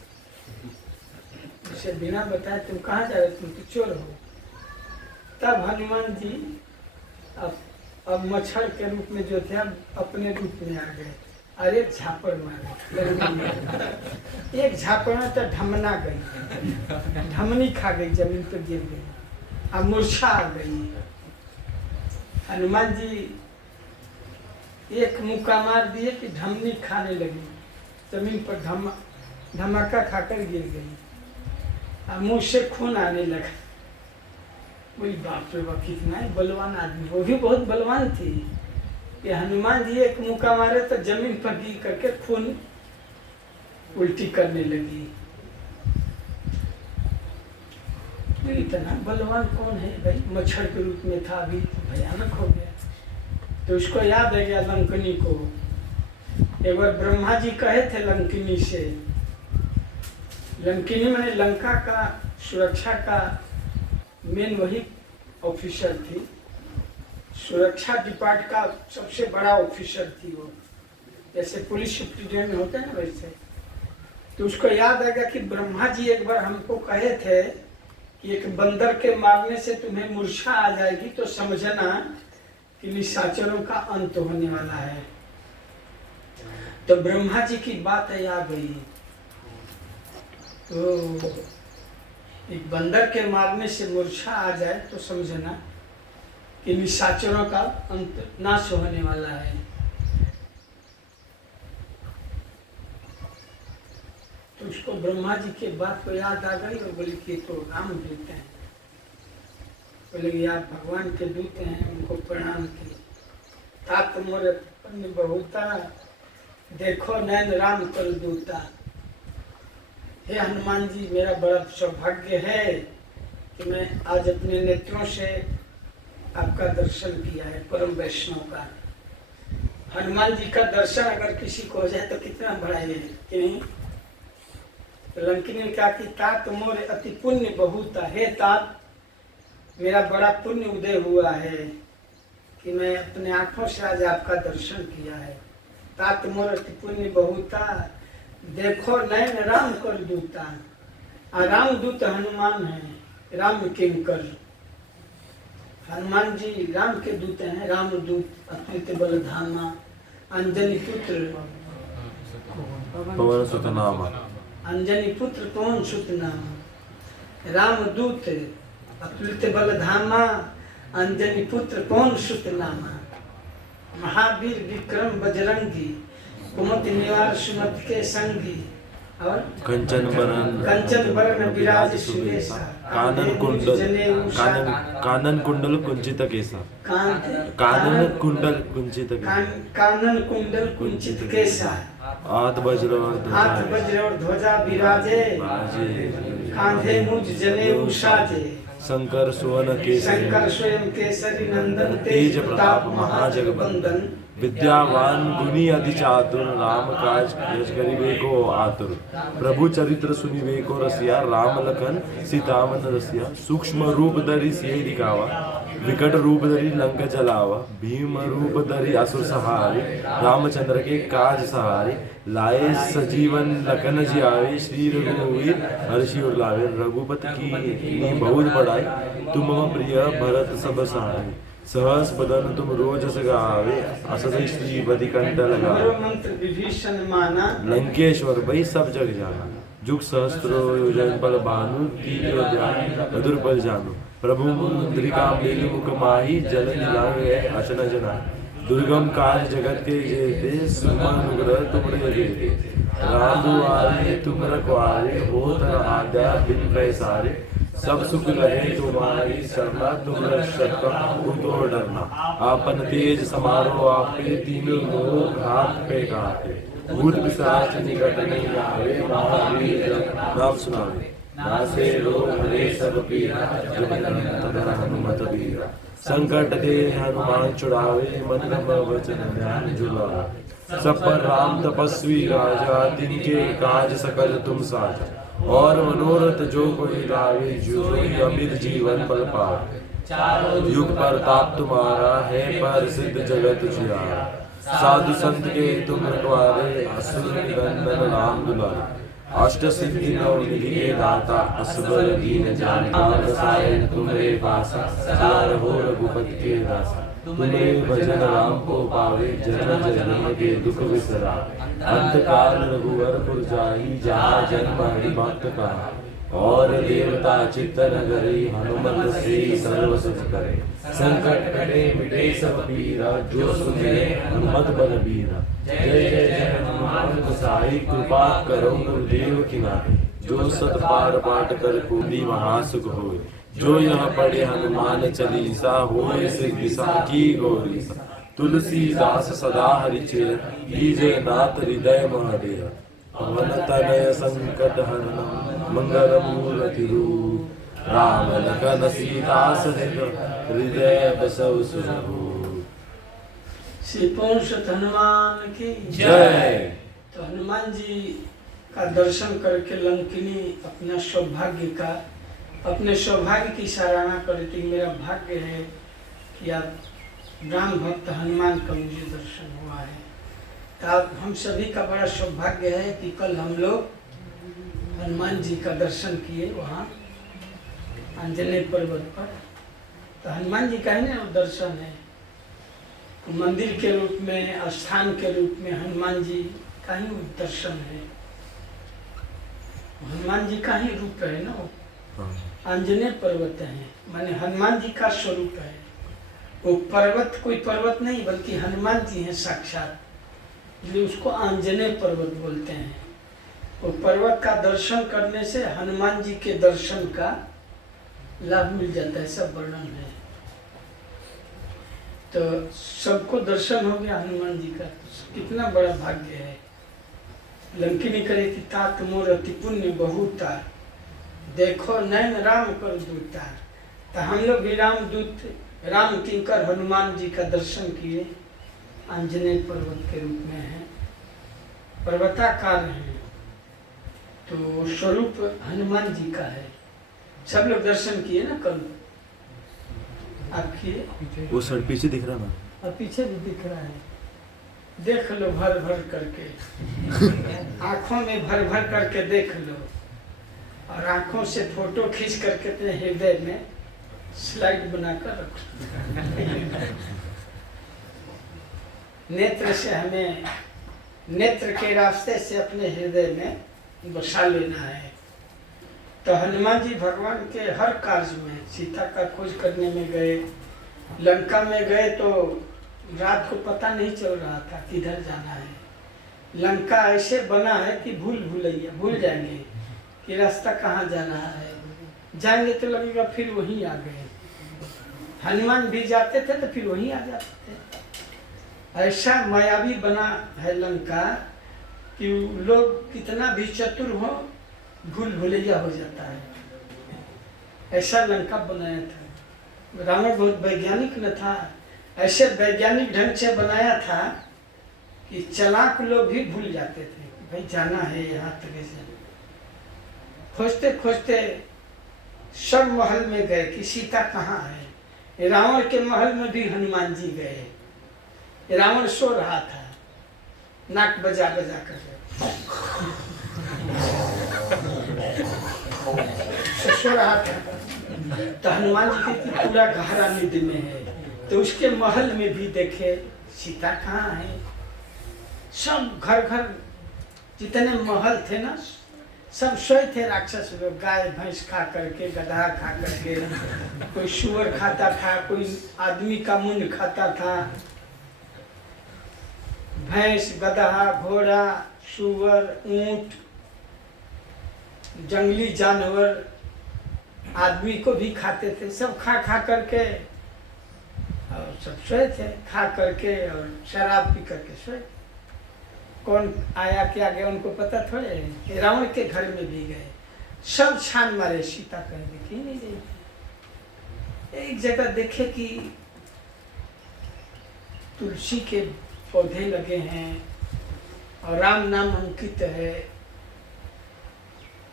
उसे बिना बताए तुम कहाँ जा रहे हो, तुम तो चोर हो। तब हनुमान जी अब मच्छर के रूप में जो थे अपने रूप में आ गए। और एक झापड़ मारे, एक झापड़ में तो ढमना गई, ढमनी खा गई, जमीन पर गिर गई, अब मूर्छा आ गई। हनुमान जी एक मुक्का मार दिए कि ढमनी खाने लगी, जमीन पर धमाका खाकर गिर गई, अब मुंह से खून आने लगा। बोली बाप रे बाप, कितना है बलवान आदमी, वो भी बहुत बलवान थी। ये हनुमान जी एक मुक्का मारे तो जमीन पर गिर करके खून उल्टी करने लगी। इतना बलवान कौन है भाई, मच्छर के रूप में था, अभी भयानक हो गया। तो उसको याद है गया लंकिनी को। एक बार ब्रह्मा जी कहे थे लंकिनी से, लंकिनी मैंने लंका का सुरक्षा का मेन वही ऑफिसर थी, सुरक्षा डिपार्ट का सबसे बड़ा ऑफिसर थी वो, जैसे पुलिस सुप्रिंटेंडेंट होते हैं ना वैसे। तो उसको याद आएगा कि ब्रह्मा जी एक बार हमको कहे थे कि एक बंदर के मारने से तुम्हें मूर्छा आ जाएगी, तो समझना कि निशाचरों का अंत होने वाला है। तो ब्रह्मा जी की बात आ गई, तो एक बंदर के मारने से मूर्छा आ जाए तो समझना कि निशाचरों का अंत नाश होने वाला है। तो उसको ब्रह्मा जी के बात को याद आ गई और बोली कि तो रामदूत हैं। बोले आप भगवान के दूत हैं, उनको प्रणाम किए। तात मोर पुण्य बहुता, देखो नैन राम कर दूता। हे हनुमान जी, मेरा बड़ा सौभाग्य है कि मैं आज अपने नेत्रों से आपका दर्शन किया है, परम वैष्णव का। हनुमान जी का दर्शन अगर किसी को हो जाए तो कितना बड़ा है कि नहीं। तो लंकिनी ने कहा कि तात मोर अति पुण्य बहुता, हे तात मेरा बड़ा पुण्य उदय हुआ है कि मैं अपने आंखों से आज आपका दर्शन किया है। तात मोर अति पुण्य बहुता, देखो नैन राम कर दूता। राम दूत हनुमान है, राम किंकर। हनुमान जी राम के दूत हैं, राम दूत अतुलित बलधामा, अंजनी पुत्र पवन सुत नामा, अंजनी पुत्र पवन सुत नामा, राम दूत अतुलित बलधामा, अंजनी पुत्र पवन सुत नामा। महावीर विक्रम बजरंगी, कुमति निवार सुमति के संगी। और कंचन बरन विराज सुबेसा, कानन कुंडल कुंचित केसा, कानन कुंडल कुंचित केसा, हाथ वज्र और ध्वजा विराजे, कांधे मुझ जनेऊ साजे। शंकर स्वयं केसरी नंदन, तेज प्रताप महाजगबंदन, विद्यावान गुणी अति चातुर, राम काज करिबे को आतुर। प्रभु चरित्र सुनिबे को रसिया, राम लखन सीता मन रसिया। सूक्ष्म रूप धरि सियहि दिखावा, विकट रूप धरि लंका जलावा। भीम रूप धरि असुर सहारे, रामचंद्र के काज सहारे। लाए सजीवन लखन जियावे, श्री रघुवीर हर्षि उर लावे। रघुपति की बहुत बड़ाई, तुम मम प्रिय भरत सब सहाय। सहस बदन तुम रोज गावे, असत श्रीपति कंठ लगावे। मंत्र विभीषण माना, लंकेश्वर भई सब जग जाना। जुग सहस्त्रो योजन बल भानु, तीव्र मधुर बल जानु। प्रभु मुद्रिका मेलि मुख माही, जल दिलावे अचन जनाई। दुर्गम काज जगत के जेते, सुमनुग्रह तुमरे जेते। राम दुआरे तुम रखवारे, होत न आज्ञा बिन पैसारे। सब सुख रहे तुम्हारी शरणा, तुम रक्षक तो डरना। आपन तेज समारो आपे, तीनों लोग हाथ पे काटे। भूत पिशाच निकट नहीं आवे, महावीर नाम सुनावे। नासे रोग हरे सब पीरा, जब तब हनुमत बीरा। संकट दे हनुमान छुड़ावे, मन क्रम वचन ध्यान जुलावे। सब पर राम तपस्वी राजा, तिनके काज सकल तुम साजा। और मनोरथ जो कोई लावे, जो अमित जीवन पल पावे। युग प्रताप तुम्हारा है, पर सिद्ध जगत जियारा। साधु संत के तुम रखवारे, असुर निकंदन राम दुलारे। अष्ट सिद्धि नौ निधि के दाता, असबर दीन जानकार रसायन तुम्हारे पासा। सदा हो रघुपति के दासा, तुम्हारे भजन राम को पावे। जन्म जन्म के दुख बिसरावे, अंत काल रघुवर जाहि। जहाँ जन्म हरि भक्त का, और देवता चित्तन धरे। हनुमत से सर्व सुख करे, संकट कटे मिटे सब पीरा। जो सुमिरे हनुमत बल बीरा, जय जय जय हनुमान गोसाई। कृपा करो गुरुदेव की नाई, जो सत पार पाठ कर पूरी महासुख होय। जो यह पढ़े हनुमान चालीसा, होय सिद्धि की गौरीसा। तुलसीदास सदा हरिचेर, कीजे नाथ हृदय महादेव। पवन तनय संकट हरणं, मंगल मूर्ति रूप। राम लखन सीता सहित, हृदय बसव सुरभूप। श्री पवन सुत हनुमान की जय। तो हनुमान जी का दर्शन करके लंकिनी अपने सौभाग्य की सराहना करती। मेरा भाग्य है कि आप राम भक्त हनुमान का मुझे दर्शन हुआ है। तो आप हम सभी का बड़ा सौभाग्य है कि कल हम लोग हनुमान जी का दर्शन किए वहाँ आंजनेय पर्वत पर। तो हनुमान जी का ही ना दर्शन है, मंदिर के रूप में, स्थान के रूप में हनुमान जी का ही दर्शन है। हनुमान जी का ही रूप है ना, आंजनेय पर्वत है, माने हनुमान जी का स्वरूप है वो। पर्वत कोई पर्वत नहीं बल्कि हनुमान जी हैं साक्षात, इसलिए उसको आंजनेय पर्वत बोलते हैं। वो पर्वत का दर्शन करने से हनुमान जी के दर्शन का लाभ मिल जाता है, सब वर्णन है। तो सबको दर्शन हो गया हनुमान जी का, कितना बड़ा भाग्य है। लंकिनी करे कि तात मोर अति पुण्य बहुता, देखो नैन राम कर दूता। तो हम लोग भी रामदूत, राम किंकर हनुमान जी का दर्शन किए। आंजनेय पर्वत के रूप में है, पर्वताकार है, तो स्वरूप हनुमान जी का है। सब लोग दर्शन किए ना कल, आप किए? वो सर पीछे दिख रहा ना, और पीछे भी दिख रहा है, देख लो भर भर करके आंखों में भर भर करके देख लो, और आंखों से फोटो खींच करके अपने हृदय में स्लाइड बनाकर रखो। नेत्र से हमें, नेत्र के रास्ते से अपने हृदय में बसा लेना है। तो हनुमान जी भगवान के हर कार्य में, सीता का खोज करने में गए, लंका में गए तो रात को पता नहीं चल रहा था किधर जाना है। लंका ऐसे बना है कि भूल जाएंगे कि रास्ता कहाँ जा रहा है। जाएंगे तो लगेगा फिर वहीं आ गए। हनुमान भी जाते थे तो फिर वहीं आ जाते थे। ऐसा मायावी बना है लंका कि लोग कितना भी चतुर हो, भूलैया हो जाता है। ऐसा लंका बनाया था। रावण बहुत वैज्ञानिक न था, ऐसे वैज्ञानिक ढंग से बनाया था कि चालाक लोग भी भूल जाते थे कि भाई जाना है यहाँ तक। से खोजते खोजते सब महल में गए कि सीता कहाँ है। रावण के महल में भी हनुमान जी गए। रावण सो रहा था, नाक बजा बजा कर सो रहा था। तो हनुमान जी के पूरा गहरा निधि में है, तो उसके महल में भी देखे सीता कहाँ है। सब घर घर जितने महल थे ना, सब सोए थे राक्षस लोग, गाय भैंस खा करके, गधा खा करके, कोई सुअर खाता था, कोई आदमी का मुंड खाता था। भैंस, गधा, घोड़ा, सुअर, ऊंट, जंगली जानवर आदमी को भी खाते थे। सब खा खा करके और सब सोए थे, खा करके और शराब पी करके सोए। कौन आया क्या गया उनको पता थोड़े है। रावण के घर में भी गए, सब छान मारे, सीता कहीं दिखी नहीं रही थी। एक जगह देखे कि तुलसी के पौधे लगे हैं और राम नाम अंकित है।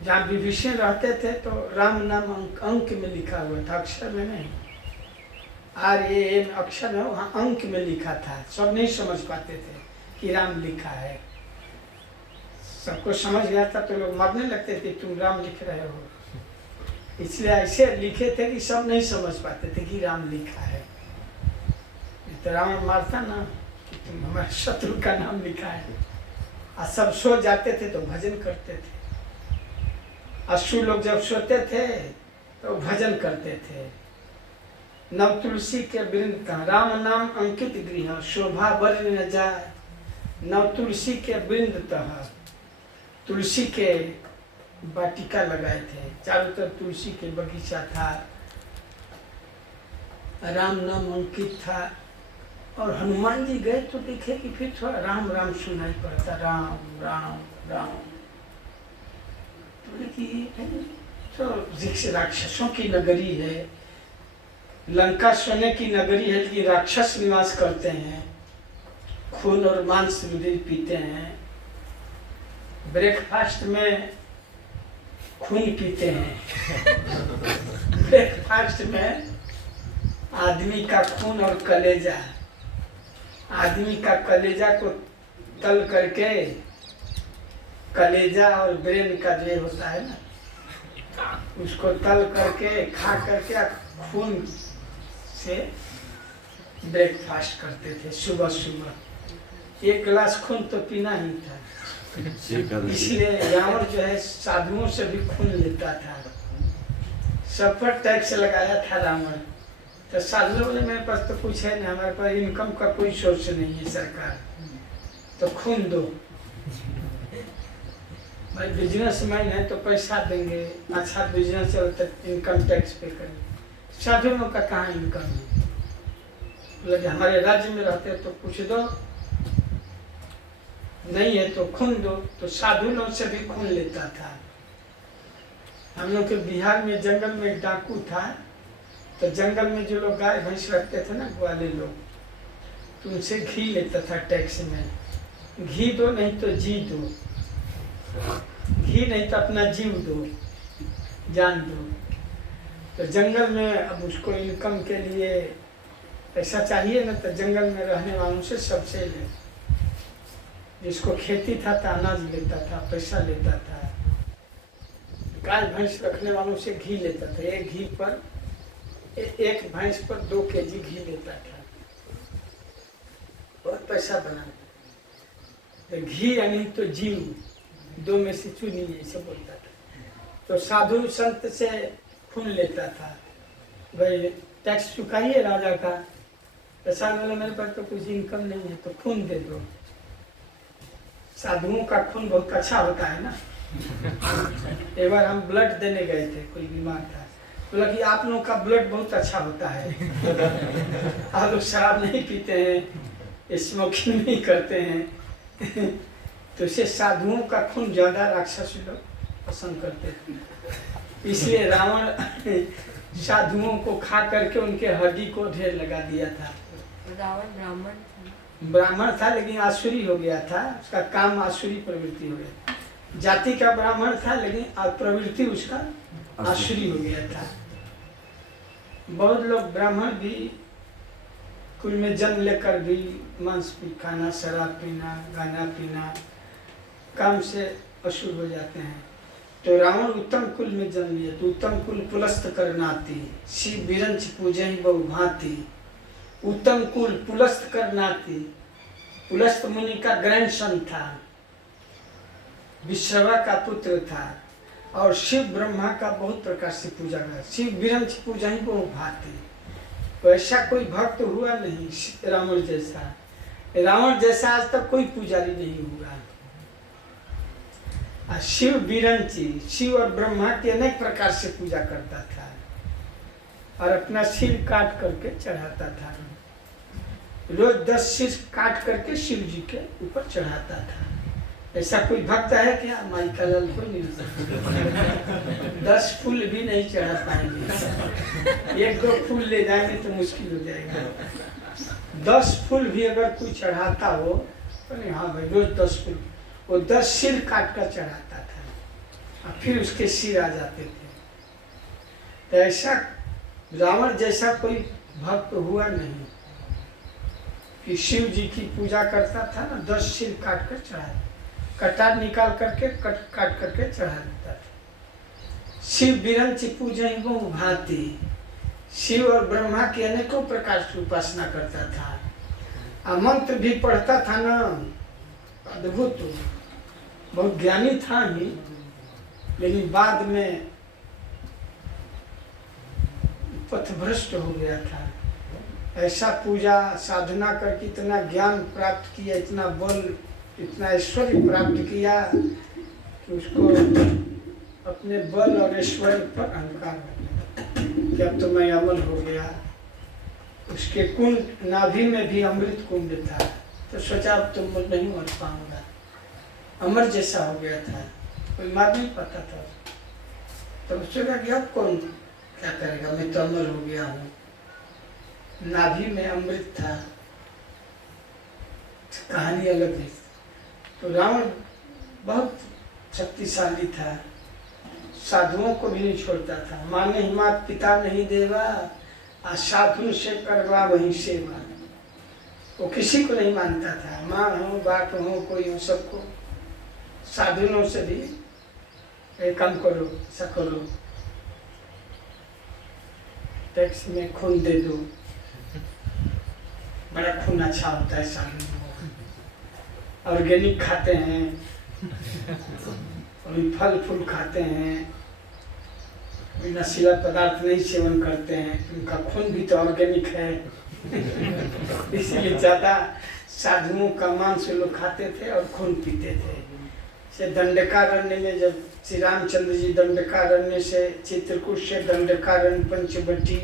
जहाँ विभीषण रहते थे तो राम नाम अंक में लिखा हुआ था, अक्षर में नहीं। RAM अक्षर है, वहाँ अंक में लिखा था। सब नहीं समझ पाते थे कि राम लिखा है। सबको समझ गया था तो लोग मरने लगते थे, तुम राम लिख रहे हो। इसलिए ऐसे लिखे थे कि सब नहीं समझ पाते थे कि राम लिखा है। तो रावण मारता ना कि तुम हमारे शत्रु का नाम लिखा है। और सब सो जाते थे तो भजन करते थे। असुर लोग जब सोते थे तो भजन करते थे। नव तुलसी के वृंद का राम नाम अंकित गृह, शोभा वर्ण न जाए। नव तुलसी के वृंद तह, तुलसी के वाटिका लगाए थे, चारों तरफ तुलसी के बगीचा था, राम नाम अंकित था। और हनुमान जी गए तो देखे कि फिर थोड़ा राम राम सुनाई पड़ता, राम राम राम। तो राक्षसों की नगरी है, लंका सोने की नगरी है, लेकिन राक्षस निवास करते हैं, खून और मांस रुधिर पीते हैं, ब्रेकफास्ट में खून पीते हैं। ब्रेकफास्ट में आदमी का खून और कलेजा, आदमी का कलेजा को तल करके, कलेजा और ब्रेन का जो होता है ना, उसको तल करके खा करके खून से ब्रेकफास्ट करते थे सुबह सुबह। 1 गिलास खून तो पीना ही था। इसलिए रावण जो है साधुओं से भी खून लेता था। सब पर टैक्स लगाया था रावण। तो साधु बोले मेरे पास तो कुछ है नहीं, हमारे पास इनकम का कोई सोर्स नहीं है सरकार, तो खून दो। भाई बिजनेसमैन है तो पैसा देंगे, अच्छा बिजनेस चलो तो इनकम टैक्स पे करेंगे। साधुओं का कहाँ इनकम है? बोले हमारे राज्य में रहते तो कुछ दो, नहीं है तो खून दो। तो साधु लोग से भी खून लेता था। हम लोग के बिहार में जंगल में एक डाकू था, तो जंगल में जो लोग गाय भैंस रखते थे ना, ग्वाले लोग, तो उनसे घी लेता था टैक्स में। घी दो नहीं तो जी दो, घी नहीं तो अपना जीव दो, जान दो। तो जंगल में अब उसको इनकम के लिए पैसा चाहिए ना, तो जंगल में रहने वालों से सबसे ले। जिसको खेती था तो अनाज लेता था, पैसा लेता था। गाय भैंस रखने वालों से घी लेता था। एक घी पर, एक भैंस पर 2 kg घी लेता था, और पैसा बनाता। तो घी यानी तो जीव, 2 में से चुनिए, ऐसा बोलता था। तो साधु संत से खून लेता था। भाई टैक्स चुकाइए राजा का। तो साधु बोले मेरे पास तो कुछ इनकम नहीं है, तो खून दे दो। साधुओं का खून बहुत अच्छा होता है ना। एक बार हम ब्लड देने गए थे, कोई बीमार था, बोला कि आप लोगों का ब्लड बहुत अच्छा होता है, आप लोग शराब नहीं पीते हैं, स्मोकिंग नहीं करते हैं। तो इसे साधुओं का खून ज्यादा राक्षस लोग पसंद करते थे। इसलिए रावण साधुओं को खा करके उनके हड्डी को ढेर लगा दिया था। रावण ब्राह्मण था लेकिन आसुरी हो गया था, उसका काम आसुरी प्रवृत्ति हो गया। जाति का ब्राह्मण था लेकिन प्रवृत्ति उसका आसुरी हो गया था। बहुत लोग ब्राह्मण भी कुल में जन्म लेकर भी मांस खाना, शराब पीना, गाना पीना, काम से असुर हो जाते हैं। तो रावण उत्तम कुल में जन्म लिया, तो उत्तम कुल पुलस्त करनाती, शिव बिरंच पूजहि बहु भांति। उत्तम कुल पुलस्त करनाती, पुलस्त मुनि का ग्रैंडसन था, विश्रवा का पुत्र था, और शिव ब्रह्मा का बहुत प्रकार से पूजा किया। शिव बिरंच पूजहि बहु भांति। तो ऐसा कोई भक्त हुआ नहीं रावण जैसा। रावण जैसा आज तक कोई पुजारी नहीं हुआ। शिव बिरंची, शिव और ब्रह्मा की अनेक प्रकार से पूजा करता था और अपना सिर काट करके चढ़ाता था। रोज 10 सिर काट करके शिव जी के ऊपर चढ़ाता था। ऐसा कोई भक्त है क्या? माई का लाल कोई नहीं। 10 फूल भी नहीं चढ़ा पाएंगे, 1-2 फूल ले जाएंगे तो मुश्किल हो जाएगा। 10 फूल भी अगर कोई चढ़ाता हो तो नहीं, हाँ भाई रोज 10 फूल, वो 10 सिर काट कर चढ़ाता था और फिर उसके सिर आ जाते थे। तो ऐसा रावण जैसा कोई भक्त हुआ नहीं कि शिव जी की पूजा करता था ना, 10 सिर काट कर चढ़ा, कटार निकाल करके काट करके चढ़ा देता था। शिव बिरंच पूजै वो भांति, शिव और ब्रह्मा की अनेकों प्रकार से उपासना करता था। और मंत्र भी पढ़ता था ना, अद्भुत, बहुत ज्ञानी था ही, लेकिन बाद में पथभ्रष्ट हो गया था। ऐसा पूजा साधना करके इतना ज्ञान प्राप्त किया, इतना बल, इतना ऐश्वर्य प्राप्त किया कि उसको अपने बल और ऐश्वर्य पर अहंकार हो गया कि अब तो मैं अमर हो गया। उसके कुंड नाभि में भी अमृत कुंड था, तो सोचा अब तो मैं नहीं मर पाऊंगा, अमर जैसा हो गया था, कोई मार नहीं पाता था। तो सोचा कि अब कौन क्या करेगा, मैं तो अमर हो गया हूँ। नाभि में अमृत था, कहानी अलग है। तो रावण बहुत शक्तिशाली था, साधुओं को भी नहीं छोड़ता था। माने ही मात पिता नहीं देवा, आ साधु से करवा वही सेवा। वो किसी को नहीं मानता था, माँ हो बाप हो कोई हो, सबको साधुओं से भी एक काम करो, ऐसा करो, टैक्स में खून दे दो, बड़ा खून अच्छा होता है साधु। ऑर्गेनिक खाते हैं, और फल फूल खाते हैं, कोई नशीला पदार्थ नहीं सेवन करते हैं, उनका खून भी तो ऑर्गेनिक है। इसलिए ज्यादा साधुओं का मांस लोग खाते थे और खून पीते थे। से दंडकारण्य में जब श्री रामचंद्र जी दंडकारण्य से चित्रकूट से दंडकारण्य पंचवटी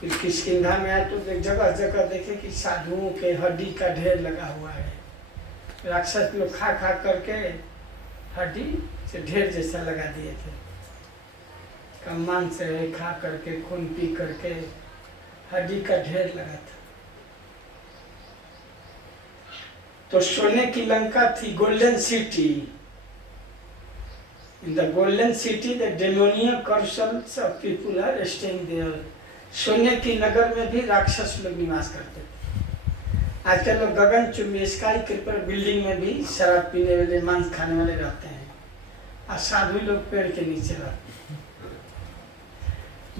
फिर किष्किंधा में आए तो जगह जगह देखे कि साधुओं के हड्डी का ढेर लगा हुआ है। राक्षस लोग खा खा करके हड्डी से ढेर जैसा लगा दिए थे। कमान से खा करके खून पी करके हड्डी का ढेर लगा था। तो सोने की लंका थी, golden city. In the golden city the demoniac cursed souls of people are staying there. सोने की नगर में भी राक्षस लोग निवास करते थे। आजकल लोग गगनचुंबी स्काई क्रीपर बिल्डिंग में भी शराब पीने वाले, मांस खाने वाले रहते हैं, और साधु लोग पेड़ के नीचे रहते हैं।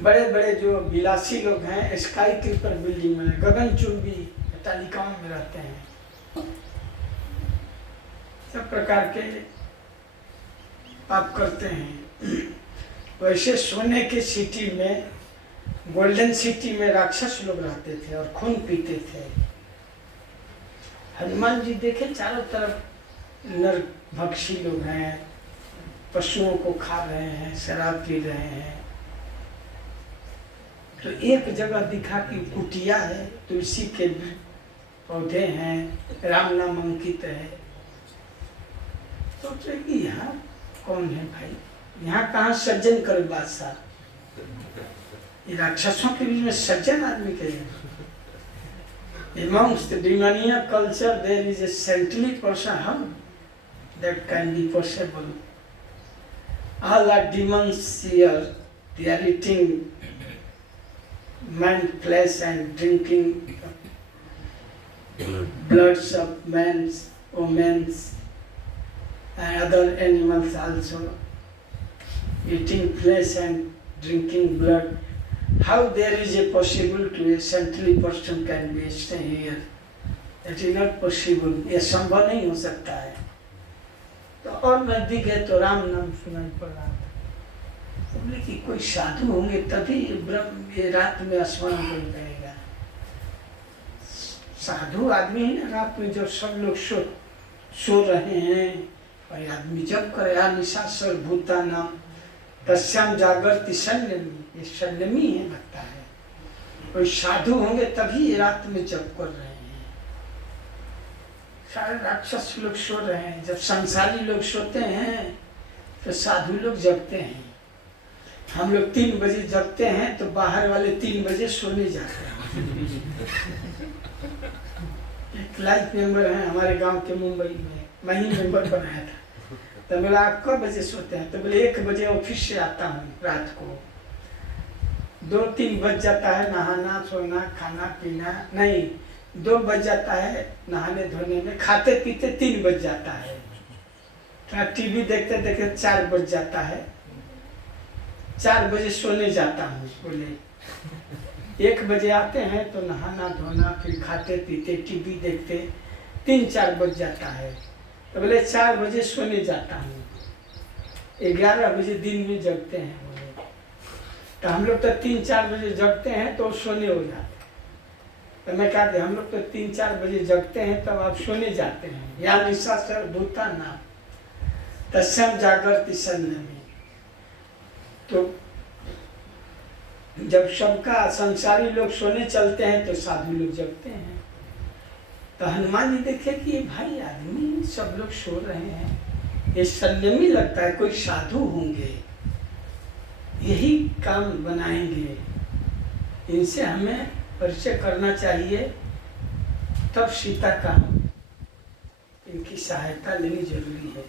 बड़े बड़े जो विलासी लोग हैं स्काई क्रीपर बिल्डिंग में, गगनचुंबी तालिकाओं में रहते हैं। सब प्रकार के पाप करते हैं। वैसे सोने के सिटी में, गोल्डन सिटी में राक्षस लोग रहते थे और खून पीते थे। हनुमान जी देखे चारों तरफ नरभक्षी लोग हैं, पशुओं को खा रहे हैं, शराब पी रहे हैं। तो एक जगह दिखा कि कुटिया है, तुलसी के पौधे हैं, राम नाम अंकित है। सोचे कि यहाँ कौन है भाई, यहाँ कहाँ सज्जन कर बादशाह, ये राक्षसों के बीच में सज्जन आदमी के हैं। Amongst the demoniac culture there is a saintly person. How that can be possible? All are demons here. They are eating man flesh and drinking bloods of men's, women's, and other animals also. Eating flesh and drinking blood. How there is a possible to a saintly person can be stay here? That is not possible. ये संभव नहीं हो सकता है। तो और नजदीक है तो राम नाम सुनाई पड़ रहा था। बोले कि कोई साधु होंगे तभी ब्रह्म ये रात में स्मरण कर जाएगा। साधु आदमी है ना, रात में जब सब लोग सो रहे हैं और आदमी जब करे निशा सर्वभूता नाम तस्याम जागृति संयमी, ये संयमी है लगता है। कोई साधु होंगे तभी रात में जप कर रहे हैं। सारे राक्षस लोग सो रहे हैं। जब संसारी लोग सोते हैं तो साधु लोग जगते हैं। हम लोग 3 बजे जगते हैं तो बाहर वाले 3 बजे सोने जाते हैं। एक लाइफ मेंबर है हमारे गांव के मुंबई में, मैं ही मेंबर बनाया था। तो बोला आप कब बजे सोते हैं? तो बोले 1 बजे ऑफिस से आता हूँ रात को, 2-3 बज जाता है नहाना सोना खाना पीना, नहीं 2 बज जाता है नहाने धोने में, खाते पीते 3 बज जाता है, थोड़ा टीवी देखते देखते 4 बज जाता है, 4 बजे सोने जाता हूँ। बोले 1 बजे आते हैं तो नहाना धोना फिर खाते पीते टीवी देखते 3-4 बज जाता है। तो बोले 4 बजे सोने जाता हूँ, 11 बजे दिन में जगते हैं। बोले तो हम लोग तो 3-4 बजे जगते हैं तो सोने हो जाते। तो मैं कहते हम लोग तो 3-4 बजे जगते हैं तब आप सोने जाते हैं। या निशा सर भूता ना तस्म जागृति संयमी। तो जब सबका संसारी लोग सोने चलते हैं तो साधु लोग जगते हैं। तो हनुमान जी देखे कि ये भाई आदमी सब लोग सो रहे हैं, ये संयमी लगता है, कोई साधु होंगे, यही काम बनाएंगे, इनसे हमें परिचय करना चाहिए। तब सीता का इनकी सहायता लेनी जरूरी है।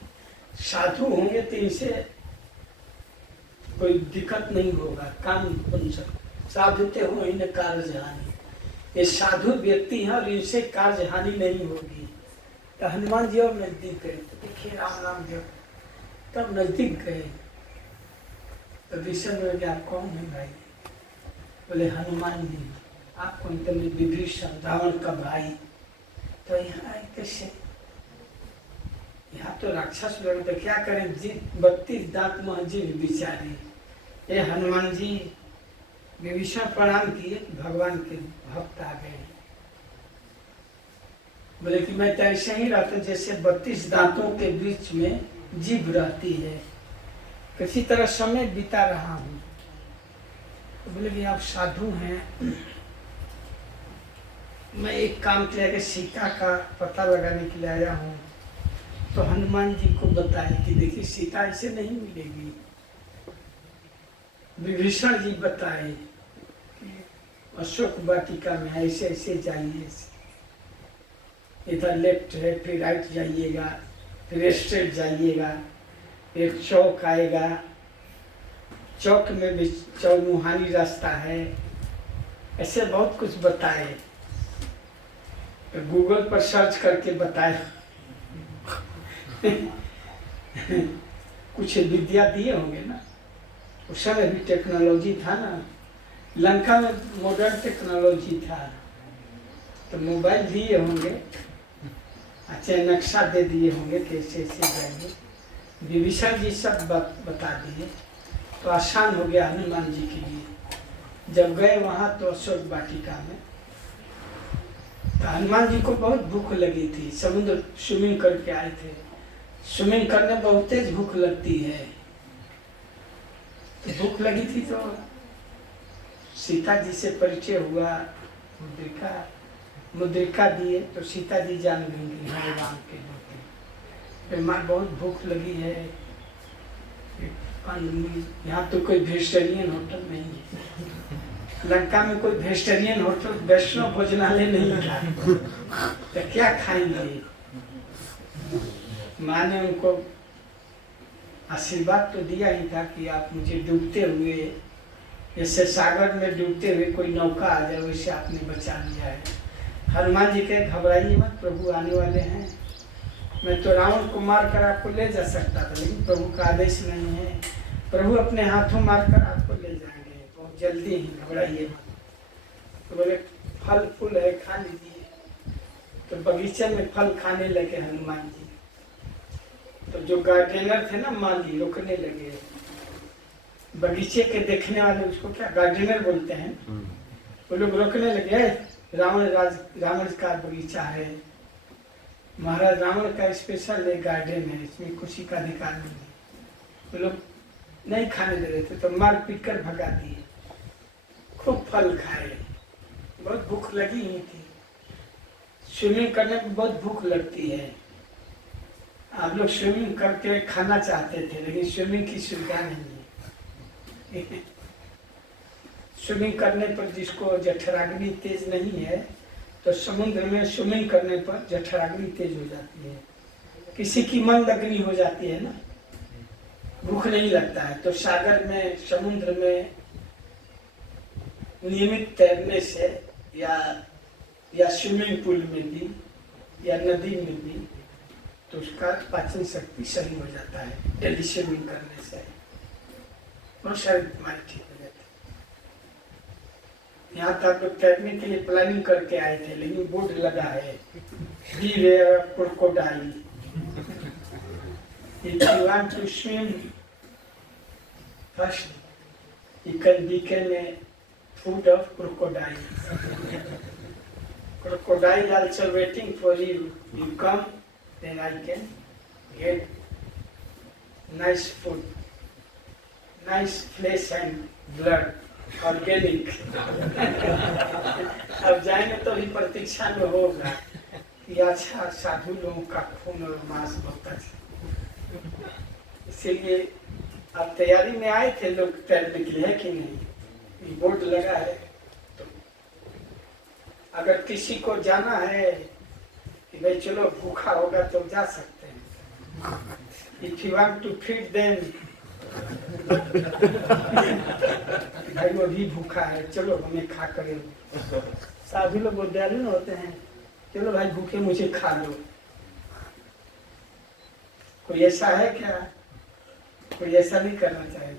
साधु होंगे तो इनसे कोई दिक्कत नहीं होगा, काम बन सकता। साधुते हो इन्हें कार्य हानि, ये साधु व्यक्ति हैं और इनसे कार्य हानि नहीं होगी। तो हनुमान जी और नजदीक गए तो देखिए राम राम जब तब नजदीक गए तो विषय में क्या कौन है भाई? बोले हनुमान जी। आप कौन? तो विभीषण रावण का भाई। तो यहाँ आए कैसे? यहाँ तो राक्षस लोग, तो क्या करें जी, 32 दांत महजी बिचारी। ये हनुमान जी विभीषण प्रणाम किए, भगवान के भक्त आ गए। बोले कि मैं तो ऐसे ही रहता जैसे 32 दांतों के बीच में जीभ रहती है, किसी तरह समय बिता रहा हूँ। तो बोले कि आप साधु हैं, मैं एक काम किया कि सीता का पता लगाने के लिए आया हूँ। तो हनुमान जी को बताए कि देखिए सीता ऐसे नहीं मिलेगी। विभीषण जी बताए कि अशोक वाटिका में ऐसे ऐसे जाइए, इधर लेफ्ट है फिर राइट जाइएगा, फिर स्ट्रेट जाइएगा, एक चौक आएगा, चौक में भी चौमुहानी रास्ता है, ऐसे बहुत कुछ बताए। तो गूगल पर सर्च करके बताए। कुछ विद्या दिए होंगे ना, उस समय भी टेक्नोलॉजी था ना, लंका में मॉडर्न टेक्नोलॉजी था। तो मोबाइल दिए होंगे, अच्छा नक्शा दे दिए होंगे कैसे ऐसे जाएंगे। विभीषण जी सब बता दिए तो आसान हो गया हनुमान जी के लिए। जब गए वहाँ तो अशोक वाटिका में, तो हनुमान जी को बहुत भूख लगी थी, समुद्र स्विमिंग करके आए थे। स्विमिंग करने बहुत तेज भूख लगती है, तो भूख लगी थी तो सीता जी से परिचय हुआ, मुद्रिका दिए तो सीता जी जान गई हमारे राम के होते। माँ बहुत भूख लगी है, यहाँ तो कोई वेजिटेरियन होटल नहीं है, लंका में कोई वेजिटेरियन होटल वैष्णव भोजनालय नहीं था, तो क्या खाएंगे। माँ ने उनको आशीर्वाद तो दिया ही था कि आप मुझे डूबते हुए, जैसे सागर में डूबते हुए कोई नौका आ जाए वैसे आपने बचा लिया है। हनुमान जी के घबराइए मत, प्रभु आने वाले हैं। मैं तो रावण को मार कर आपको ले जा सकता था, लेकिन प्रभु का आदेश नहीं है, प्रभु अपने हाथों मार कर आपको ले जाएंगे बहुत जल्दी ही, घबराइए मत। तो बोले फल फूल है खा लीजिए। तो बगीचे में फल खाने लगे हनुमान जी। तो जो गार्डनर थे ना माली, रोकने लगे। बगीचे के देखने वाले उसको क्या गार्डनर बोलते हैं, वो लोग रोकने लगे। रावण का बगीचा है, महाराज रावण का स्पेशल एक गार्डन है, इसमें खुशी का अधिकार नहीं है। वो लोग नहीं खाने दे रहे थे तो मार पीट कर भगा दिए। खूब फल खाए, बहुत भूख लगी हुई थी। स्विमिंग करने में बहुत भूख लगती है। आप लोग स्विमिंग करके खाना चाहते थे, लेकिन स्विमिंग की सुविधा नहीं है। स्विमिंग करने पर जिसको जठराग्नि तेज नहीं है, तो समुद्र में स्विमिंग करने पर जठराग्नि तेज हो जाती है। किसी की मंद अग्नि हो जाती है ना, भूख नहीं लगता है। तो सागर में, समुद्र में नियमित तैरने से या स्विमिंग पूल में भी या नदी में भी, तो उसका पाचन शक्ति सही हो जाता है। डेली स्विमिंग करने से और शरीर हमारे ठीक हो जाते हैं। यहाँ तक लोग तैरने के लिए प्लानिंग करके आए थे, लेकिन बोर्ड लगा है, beware of crocodile. If you want to swim, first you can become a food of crocodile. Crocodile also waiting for you. You come, then I can get nice food, nice flesh and blood, organic. अब जाएंगे तो भी प्रतीक्षा में होगा कि अच्छा साधु लोगों का खून और मांस बहुत अच्छा। इसीलिए अब तैयारी में आए थे लोग तैरने के लिए, है कि नहीं? बोर्ड लगा है, तो अगर किसी को जाना है कि भाई चलो भूखा होगा तो जा सकते हैं। If you want to feed them, भाई वो भी भूखा है, चलो हमें खा करे। साधु लोग दयालु होते हैं, चलो भाई भूखे मुझे खा लो। कोई ऐसा है क्या? कोई ऐसा नहीं करना चाहिए।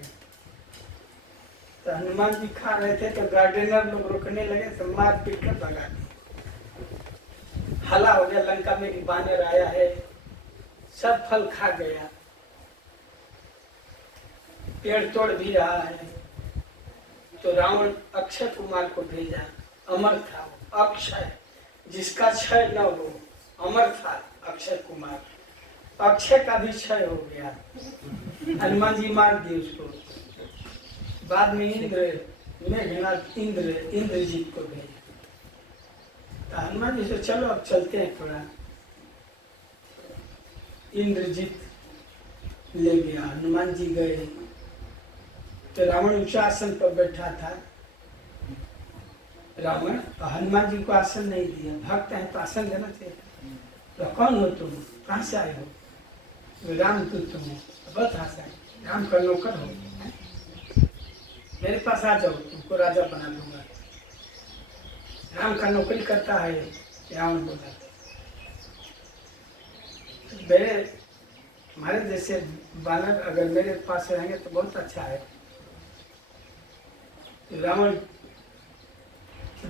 तो हनुमान जी खा रहे थे तो गार्डनर लोग रोकने लगे, तो मार पीट कर भगा दी। हला हो गया लंका में कि बानर आया है, सब फल खा गया, पेड़ तोड़ भी रहा है। तो रावण अक्षय कुमार को भेजा, अमर था वो, अक्षय, जिसका क्षय न हो, अमर था अक्षय कुमार। अक्षय का भी क्षय हो गया, हनुमान जी मार दिए उसको। बाद में इंद्रजीत को भेजा। तो हनुमान जी से चलो अब चलते हैं थोड़ा। इंद्रजीत ले गया, हनुमान जी गए। तो रावण ऊंचा आसन पर बैठा था। रावण हनुमान जी को आसन नहीं दिया। भक्त है तो आसन देना चाहिए। तो कौन हो तुम, कहाँ से आए हो? राम दूत हो, बहुत आशा है, राम का नौकर हो, मेरे पास आ जाओ, तुमको राजा बना दूंगा। राम का नौकरी करता है, रावण बोला। मेरे हमारे जैसे बानर अगर मेरे पास रहेंगे तो बहुत अच्छा है। रावण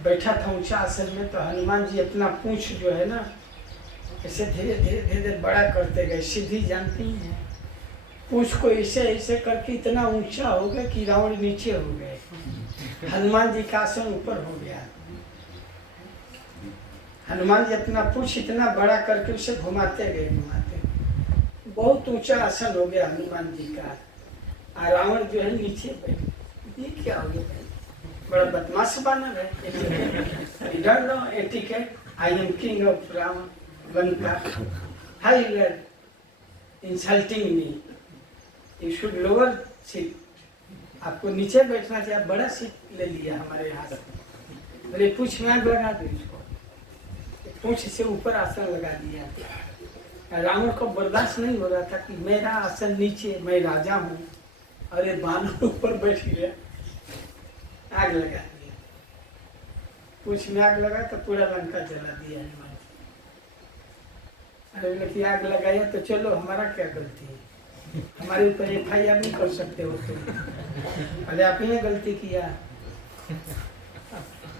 बैठा था ऊंचा आसन में, तो हनुमान जी अपना पूंछ जो है ना, ऐसे धीरे धीरे धीरे धीरे बड़ा करते गए। सीधी जानती हैं, पूंछ को ऐसे ऐसे करके इतना ऊंचा हो गया कि रावण नीचे हो गए, हनुमान जी का आसन ऊपर हो गया। हनुमान जी अपना पूंछ इतना बड़ा करके उसे घुमाते गए, घुमाते, बहुत ऊंचा आसन हो गया हनुमान जी का। और रावण जो है नीचे बैठ। ये क्या हो गया? बड़ा बदमाश बानर है। You don't know etiquette. I am king of Lanka. How you are insulting me? You should lower seat. आपको नीचे बैठना चाहिए। बड़ा सीट ले लिया हमारे यहाँ से। मेरे पूंछ में आग लगा दो इसको। पूंछ से ऊपर आसन लगा दिया। रावण को बर्दाश्त नहीं हो रहा था कि मेरा आसन नीचे, मैं राजा हूँ, अरे बानर ऊपर बैठ गया। आग लगा दिया, पूंछ में आग लगा तो पूरा लंका जला दिया हनुमान जी। अरे बोले आग लगाया तो चलो, हमारा क्या गलती है? हमारे ऊपर FIR नहीं कर सकते हो तुम। अरे आप ही ने गलती किया।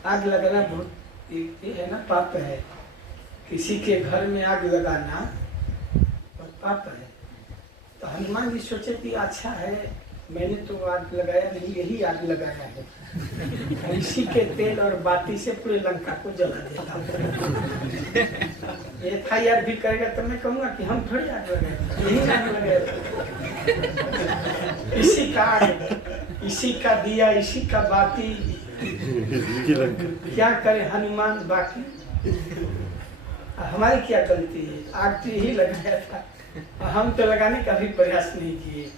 आग लगाना बहुत ये है ना, पाप है। किसी के घर में आग लगाना बहुत पाप है। तो हनुमान जी सोचे कि अच्छा है, मैंने तो आग लगाया नहीं, यही आग लगाया है। इसी के तेल और बाती से पूरे लंका को जला देता। FIR भी करेगा तो मैं कहूँगा कि हम थोड़ी आग लगाए, यही आग लगाया। इसी का आग, इसी का दिया, इसी का बाती, क्या करे हनुमान बाकी। हमारी क्या गलती है? आग तो यही लगाया था, हम तो लगाने का भी प्रयास नहीं किए।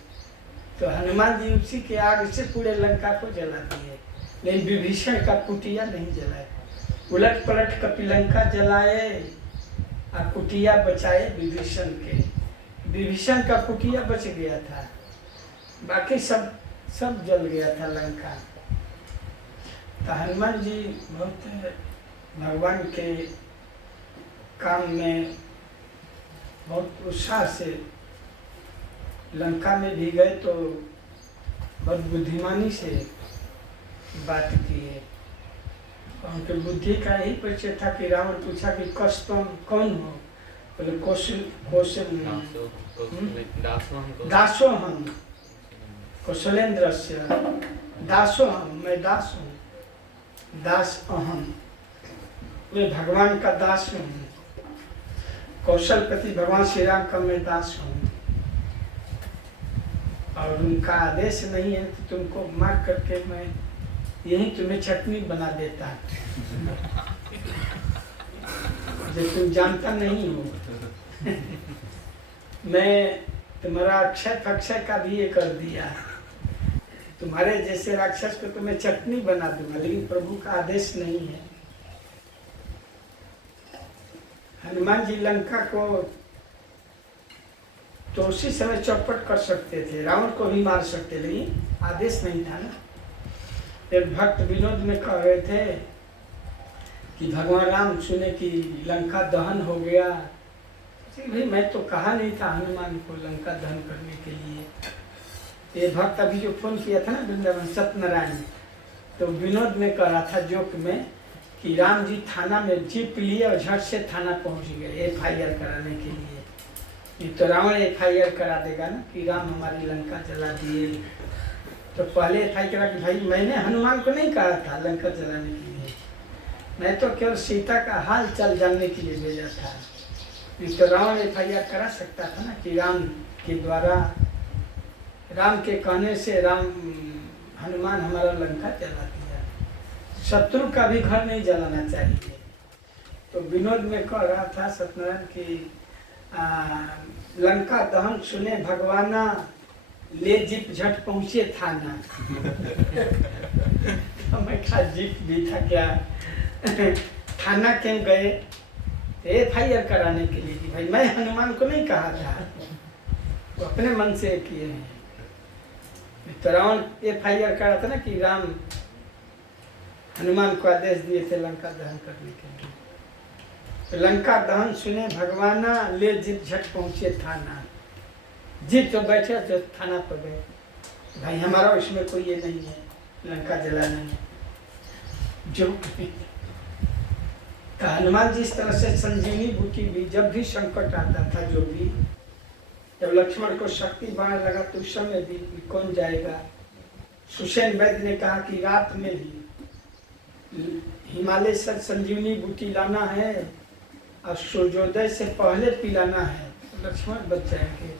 तो हनुमान जी उसी के आग से पूरे लंका को जला दिए, लेकिन विभीषण का कुटिया नहीं जलाए। उलट पलट कपिलंका जलाए और कुटिया बचाए विभीषण के। विभीषण का कुटिया बच गया था, बाकी सब जल गया था लंका। तो हनुमान जी बहुत भगवान के काम में बहुत उत्साह से लंका में भी गए, तो बहुत बुद्धिमानी से बात किए। उनके बुद्धि का यही परिचय था कि रावण पूछा कि कौश तुम कौन हो? बोले दासो हम कौशलेंद्र से दासो हम, मैं दास हूँ, दास अहम, मैं भगवान का दास हूँ। कौशलपति भगवान श्री राम का मैं दास हूँ, और उनका आदेश नहीं है तो तुमको मार करके मैं यही तुम्हें चटनी बना देता, जो तुम जानता नहीं हो। मैं तुम्हारा अक्षय पक्षय का भी ये कर दिया, तुम्हारे जैसे राक्षस को तो मैं चटनी बना दूंगा, लेकिन प्रभु का आदेश नहीं है। हनुमान जी लंका को तो उसी समय चौपट कर सकते थे, रावण को भी मार सकते, लेकिन आदेश नहीं था ना। एक भक्त विनोद में कह रहे थे कि भगवान राम सुने कि लंका दहन हो गया। भाई मैं तो कहा नहीं था हनुमान को लंका दहन करने के लिए। ये भक्त अभी जो फोन किया था ना वृंदावन सत्यनारायण, तो विनोद में कह रहा था जोक में कि राम जी थाना में जीप लिए और झट से थाना पहुंच गए FIR कराने के लिए। ये तो रावण FIR करा देगा ना कि राम हमारी लंका जला दिए। तो पहले FIR करा कि भाई मैंने हनुमान को नहीं कहा था लंका जलाने के लिए, मैं तो केवल सीता का हाल चाल जानने के लिए भेजा था। ये तो रावण FIR करा सकता था ना कि राम के द्वारा, राम के कहने से राम हनुमान हमारा लंका जला दिया। शत्रु का भी घर नहीं जलाना चाहिए। तो विनोद में कह रहा था सत्यनारायण की लंका दहन सुने भगवाना, ले जीप झट पहुंचे थाना। तो मैं कहा जीप भी था क्या? थाना क्यों गए? FIR कराने के लिए कि भाई मैं हनुमान को नहीं कहा था, वो अपने मन से किए हैं। तो रावण FIR करा था ना कि राम हनुमान को आदेश दिए थे लंका दहन करने के लिए। तो लंका दहन सुने भगवाना, ले जीप झट पहुंचे थाना। जीप तो बैठे तो थाना पर गए, भाई हमारा इसमें कोई ये नहीं है लंका जलाने में जो। तो हनुमान जी इस तरह से संजीवनी बूटी भी, जब भी संकट आता था, जो भी, जब लक्ष्मण को शक्ति बाण लगा तो उस समय भी कौन जाएगा। सुषेण वैद्य ने कहा कि रात में भी हिमालय से संजीवनी बूटी लाना है और सूर्योदय से पहले पिलाना है तो लक्ष्मण बच जाएंगे।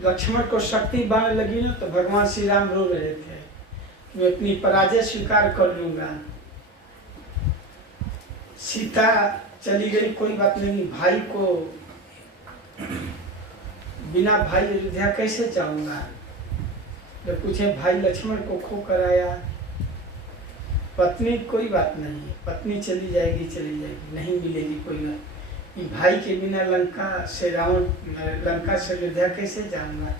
लक्ष्मण को शक्ति बाण लगी ना तो भगवान श्री राम रो रहे थे, मैं अपनी पराजय स्वीकार कर लूंगा। सीता चली गई, कोई बात नहीं, भाई को बिना भाई अयोध्या कैसे जाऊंगा। जब पूछे भाई लक्ष्मण को खो कर आया, पत्नी कोई बात नहीं, पत्नी चली जाएगी, नहीं मिलेगी कोई बात। भाई के बिना लंका से अयोध्या कैसे जाऊंगा,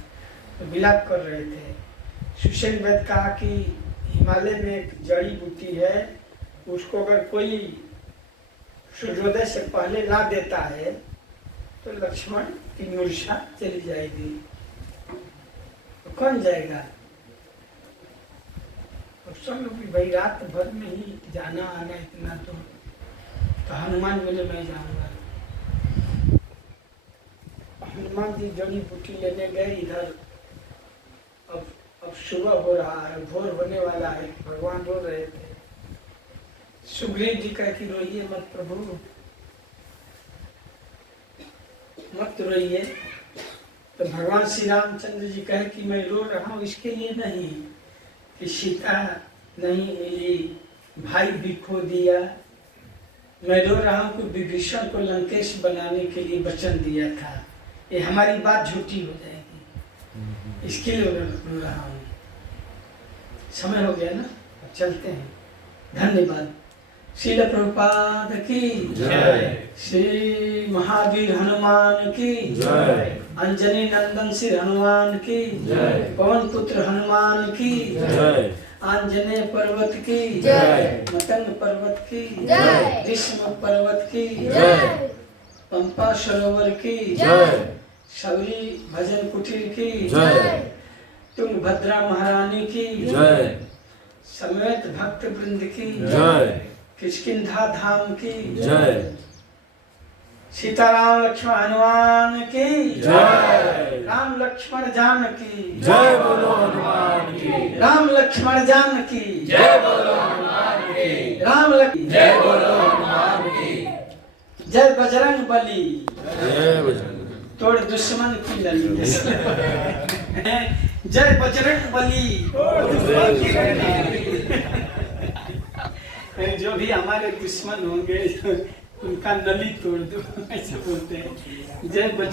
तो विलाप कर रहे थे। सुषेण वैद्य कहा कि हिमालय में एक जड़ी बूटी है, उसको अगर कोई सूर्योदय से पहले ला देता है तो लक्ष्मण की मूर्छा चली जाएगी। तो कौन जाएगा? और सब लोग भाई रात भर में ही जाना आना इतना, तो हनुमान बोले मैं जाऊंगा। हनुमान जी जड़ी बूटी लेने गए इधर। अब सुबह हो रहा है, भोर होने वाला है, भगवान रो रहे थे। सुग्रीव जी कह कि रोइए मत प्रभु, मत रोइए। तो भगवान श्री रामचंद्र जी कहे कि मैं रो रहा हूँ इसके लिए नहीं कि सीता नहीं मिली, भाई भी खो दिया, मैं रो रहा हूँ कि विभीषण को लंकेश बनाने के लिए वचन दिया था, ये हमारी बात झूठी हो जाएगी, इसके लिए रो रहा हूँ। समय हो गया ना, चलते हैं। धन्यवाद। श्रील प्रभुपाद की जय। श्री महावीर हनुमान की जय। अंजनी नंदन श्री हनुमान की जय। पवन पुत्र हनुमान की जय। आंजनेय पर्वत की जय। मतंग पर्वत की जय। भीष्म पर्वत की जय। पंपा सरोवर की जय। शबरी भजन कुटीर की जय। तुंगभद्रा महारानी की जय। समेत भक्त वृंद की जय। किष्किंधा धाम की जय। सीताराम लक्ष्मण हनुमान की जय। राम लक्ष्मण जानकी जय बोलो हनुमान की। राम लक्ष्मण जानकी जय बोलो हनुमान की। राम लक्ष्मण जय बोलो हनुमान की। जय बजरंग बली। जय बजरंग। तोड़ दुश्मन की लड़ी। जय बजरंग बली। जो भी हमारे दुश्मन होंगे उनका नली तोड़ दो, ऐसे बोलते हैं। जय बजरंग